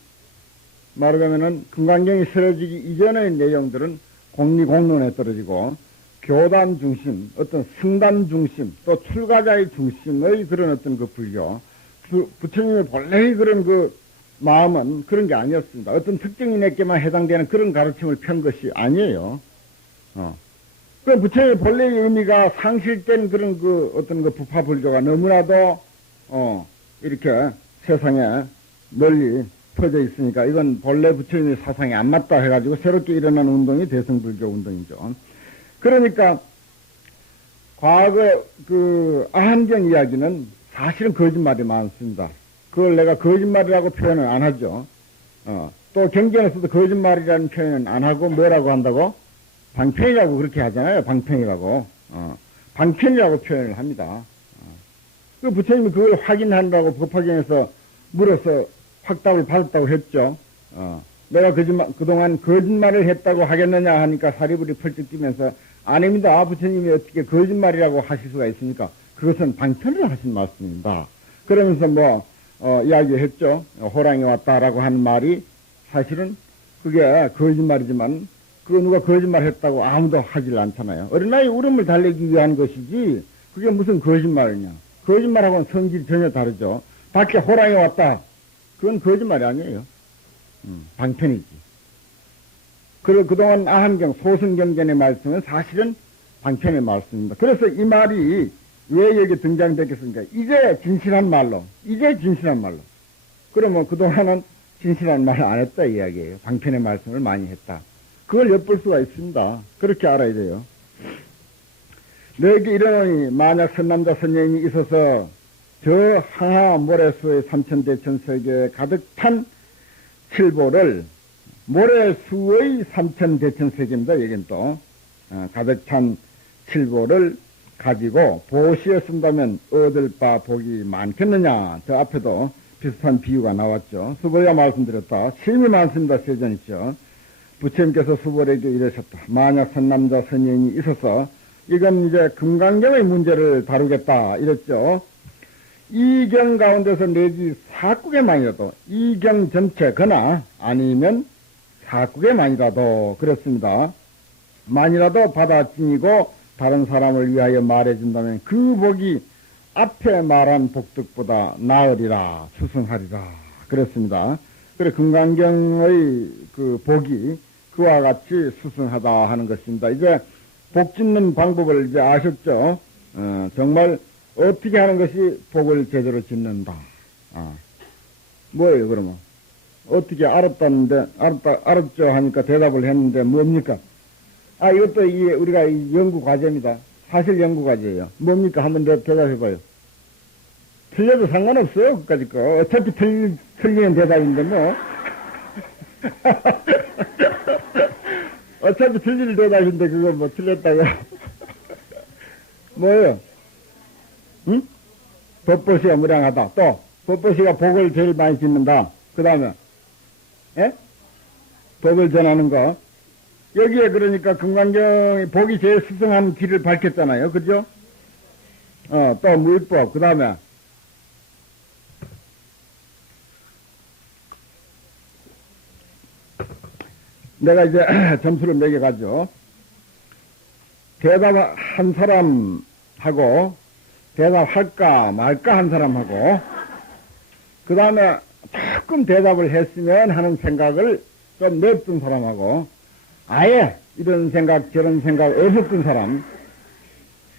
말하자면은 금강경이 설해지기 이전의 내용들은 공리공론에 떨어지고 교단 중심, 어떤 승단 중심, 또 출가자의 중심의 그런 어떤 그 불교, 부처님의 본래의 그런 그 마음은 그런 게 아니었습니다. 어떤 특정인에게만 해당되는 그런 가르침을 편 것이 아니에요. 그 부처님의 본래의 의미가 상실된 그런 그 어떤 그 부파 불교가 너무나도 이렇게 세상에 널리 퍼져 있으니까 이건 본래 부처님의 사상이 안 맞다 해가지고 새롭게 일어난 운동이 대승불교 운동이죠. 그러니까 과거 그 아한경 이야기는 사실은 거짓말이 많습니다. 그걸 내가 거짓말이라고 표현을 안 하죠. 또 경전에서도 거짓말이라는 표현은 안 하고 뭐라고 한다고? 방편이라고 그렇게 하잖아요. 방편이라고. 방편이라고 표현을 합니다. 그 부처님이 그걸 확인한다고 법화경에서 물어서 확답을 받았다고 했죠. 내가 그동안 거짓말을 했다고 하겠느냐 하니까 사리불이 펄쩍 뛰면서 아닙니다. 부처님이 어떻게 거짓말이라고 하실 수가 있습니까? 그것은 방편을 하신 말씀입니다. 그러면서 이야기했죠. 호랑이 왔다라고 하는 말이 사실은 그게 거짓말이지만 그거 누가 거짓말 했다고 아무도 하질 않잖아요. 어린아이 울음을 달래기 위한 것이지 그게 무슨 거짓말이냐. 거짓말하고는 성질이 전혀 다르죠. 밖에 호랑이 왔다. 그건 거짓말이 아니에요. 방편이지. 그동안 아한경, 소승경전의 말씀은 사실은 방편의 말씀입니다. 그래서 이 말이 왜 여기 등장됐겠습니까? 이제 진실한 말로. 그러면 그동안은 진실한 말을 안 했다 이야기예요. 방편의 말씀을 많이 했다. 그걸 엿볼 수가 있습니다. 그렇게 알아야 돼요. 너에게 이러니 만약 선남자 선녀인이 있어서 저 항하 모래수의 삼천대천세계에 가득 찬 칠보를 모래수의 삼천대천세계입니다. 여긴 또 가득 찬 칠보를 가지고 보시에 쓴다면 얻을 바 복이 많겠느냐. 저 앞에도 비슷한 비유가 나왔죠. 수보리가 말씀드렸다. 심이 많습니다. 세전이죠. 부처님께서 수보리에게 이러셨다. 만약 선남자 선녀인이 있어서 이건 이제 금강경의 문제를 다루겠다 이랬죠. 이 경 가운데서 내지 사국에만이라도 이 경 전체거나 아니면 사국에만이라도 그렇습니다. 만이라도 받아지니고 다른 사람을 위하여 말해준다면 그 복이 앞에 말한 복덕보다 나으리라 수승하리라 그렇습니다. 그래 금강경의 그 복이 그와 같이 수승하다 하는 것입니다. 이제 복 짓는 방법을 이제 아셨죠? 정말 어떻게 하는 것이 복을 제대로 짓는다. 뭐예요, 그러면? 어떻게 알았다는데, 알았죠 하니까 대답을 했는데 뭡니까? 이것도 우리가 연구 과제입니다. 사실 연구 과제예요. 뭡니까? 한번 대답해봐요. 틀려도 상관없어요, 그까짓 거. 어차피 틀리는 대답인데 뭐. 어차피 틀릴 대답인데 그거 뭐 틀렸다고. 뭐예요? 응? 법보시가 무량하다. 또 법보시가 복을 제일 많이 짓는다. 그 다음에 법을 전하는 거. 여기에 그러니까 금강경이 복이 제일 수승한 길을 밝혔잖아요. 그죠? 또 물법. 그 다음에 내가 이제 점수를 매겨가죠. 대답 한 사람하고 대답할까 말까 한 사람하고 그 다음에 조금 대답을 했으면 하는 생각을 좀 냅둔 사람하고 아예 이런 생각 저런 생각 없었던 사람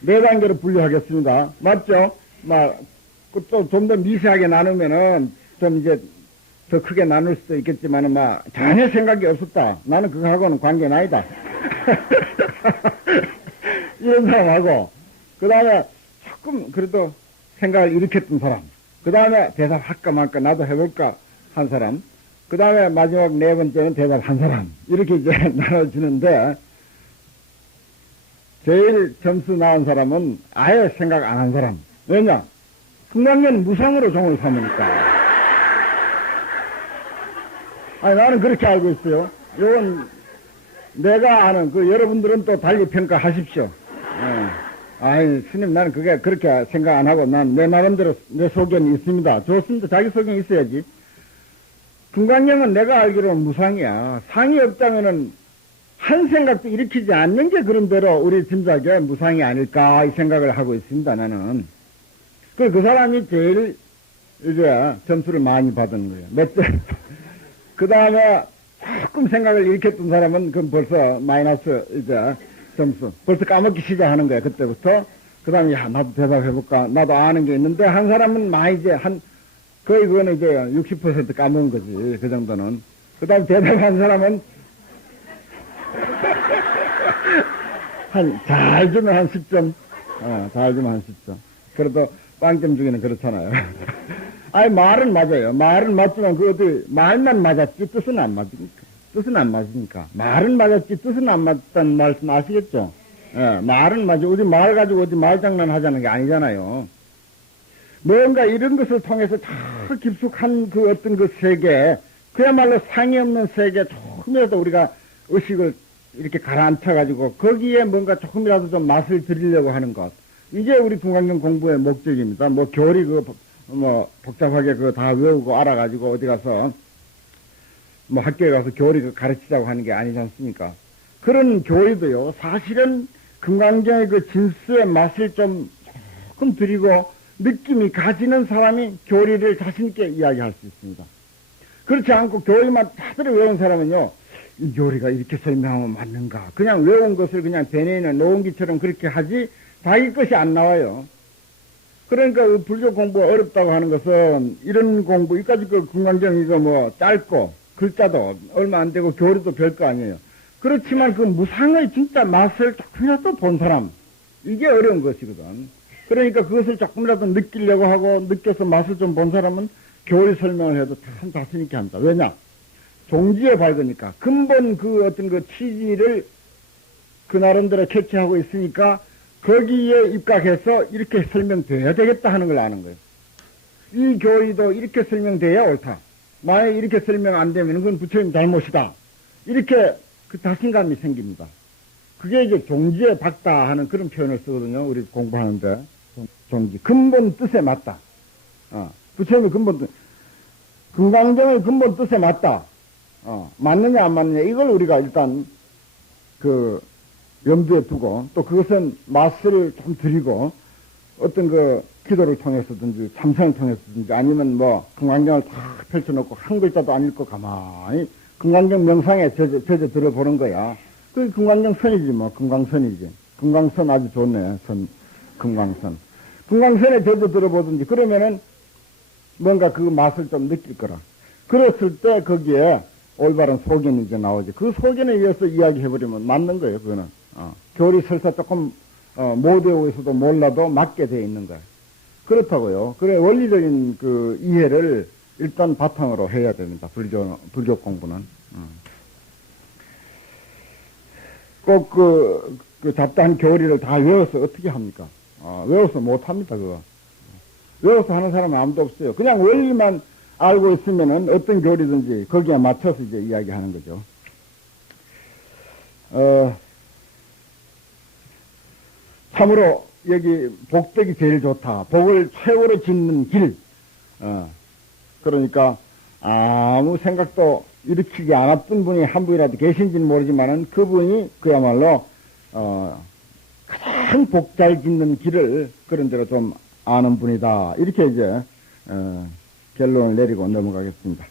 네 단계로 분류하겠습니다. 맞죠? 또 좀 더 미세하게 나누면은 좀 이제 더 크게 나눌 수도 있겠지만은 전혀 생각이 없었다. 나는 그거하고는 관계는 아니다. 이런 사람하고 그 다음에 조금 그래도 생각을 일으켰던 사람 그 다음에 대답할까 말까 나도 해볼까 한 사람 그 다음에 마지막 네 번째는 대답한 사람 이렇게 이제 나눠주는데 제일 점수 나은 사람은 아예 생각 안 한 사람. 왜냐? 금강경 무상으로 종을 삼으니까 아니, 나는 그렇게 알고 있어요. 이건 내가 아는, 여러분들은 또 달리 평가하십시오. 예. 아이, 스님, 나는 그렇게 생각 안 하고, 난 내 나름대로 내 소견이 있습니다. 좋습니다. 자기 소견이 있어야지. 금강경은 내가 알기로는 무상이야. 상이 없다면은, 한 생각도 일으키지 않는 게 그런대로 우리 짐작에 무상이 아닐까, 이 생각을 하고 있습니다, 나는. 그 사람이 제일, 이제, 점수를 많이 받은 거예요. 몇 점. 그 다음에, 조금 생각을 일으켰던 사람은, 그럼 벌써 마이너스, 이제, 점수. 벌써 까먹기 시작하는 거야, 그때부터. 그 다음에, 야, 나도 대답해볼까. 나도 아는 게 있는데, 한 사람은 많이 이제, 거의 그거는 이제 60% 까먹은 거지, 그 정도는. 그 다음에 대답한 사람은, 잘 주면 한 10점. 잘 주면 한 10점. 그래도 빵점 주기는 그렇잖아요. 아니, 말은 맞아요. 말은 맞지만, 말만 맞았지, 뜻은 안 맞으니까. 뜻은 안 맞으니까. 말은 맞았지, 뜻은 안 맞다는 말씀 아시겠죠? 예, 말은 맞아. 어디 말 가지고 어디 말장난 하자는 게 아니잖아요. 뭔가 이런 것을 통해서 저 깊숙한 어떤 세계, 그야말로 상이 없는 세계, 조금이라도 우리가 의식을 이렇게 가라앉혀가지고, 거기에 뭔가 조금이라도 좀 맛을 들이려고 하는 것. 이게 우리 금강경 공부의 목적입니다. 뭐, 교리 복잡하게 다 외우고 알아가지고 어디 가서, 뭐 학교에 가서 교리 가르치자고 하는 게 아니지 않습니까? 그런 교리도요, 사실은 금강경의 진수의 맛을 좀 조금 드리고, 느낌이 가지는 사람이 교리를 자신있게 이야기할 수 있습니다. 그렇지 않고 교리만 다들 외운 사람은요, 이 교리가 이렇게 설명하면 맞는가. 그냥 외운 것을 그냥 배내에 놓은기처럼 그렇게 하지, 자기 것이 안 나와요. 그러니까 불교 공부가 어렵다고 하는 것은 이런 공부, 이까지 금강경 이거 짧고, 글자도 얼마 안 되고 교리도 별거 아니에요. 그렇지만 무상의 진짜 맛을 조금이라도 본 사람, 이게 어려운 것이거든. 그러니까 그것을 조금이라도 느끼려고 하고 느껴서 맛을 좀 본 사람은 교리 설명을 해도 참 자신있게 합니다. 왜냐? 종지에 밝으니까. 근본 어떤 취지를 그 나름대로 캐치하고 있으니까 거기에 입각해서 이렇게 설명돼야 되겠다 하는 걸 아는 거예요. 이 교리도 이렇게 설명돼야 옳다. 만약에 이렇게 설명 안 되면 그건 부처님 잘못이다. 이렇게 자신감이 생깁니다. 그게 이제 종지에 박다 하는 그런 표현을 쓰거든요. 우리 공부하는데. 종지. 근본 뜻에 맞다. 부처님의 근본 뜻. 금강경의 근본 뜻에 맞다. 맞느냐 안 맞느냐. 이걸 우리가 일단 염두에 두고 또 그것은 맛을 좀 드리고 어떤 기도를 통해서든지 참선을 통해서든지 아니면 금강경을 다 펼쳐놓고 한 글자도 안 읽고 가만히 금강경 명상에 젖어 들어보는 거야. 그 금강경 선이지 금강선이지. 금강선 아주 좋네. 금강선. 금강선에 젖어 들어보든지 그러면은 뭔가 그 맛을 좀 느낄 거라. 그랬을 때 거기에 올바른 소견이 이제 나오지. 그 소견에 의해서 이야기해버리면 맞는 거예요, 그거는. 교리 설사 조금, 못 외워서도 몰라도 맞게 돼 있는 거예요. 그렇다고요. 그래, 원리적인 이해를 일단 바탕으로 해야 됩니다. 불교 공부는. 꼭 잡다한 교리를 다 외워서 어떻게 합니까? 외워서 못 합니다, 그거. 외워서 하는 사람은 아무도 없어요. 그냥 원리만 알고 있으면은 어떤 교리든지 거기에 맞춰서 이제 이야기하는 거죠. 참으로 여기 복덕이 제일 좋다. 복을 최고로 짓는 길. 그러니까 아무 생각도 일으키지 않았던 분이 한 분이라도 계신지는 모르지만은 그분이 그야말로 가장 복 잘 짓는 길을 그런 대로 좀 아는 분이다. 이렇게 이제 결론을 내리고 넘어가겠습니다.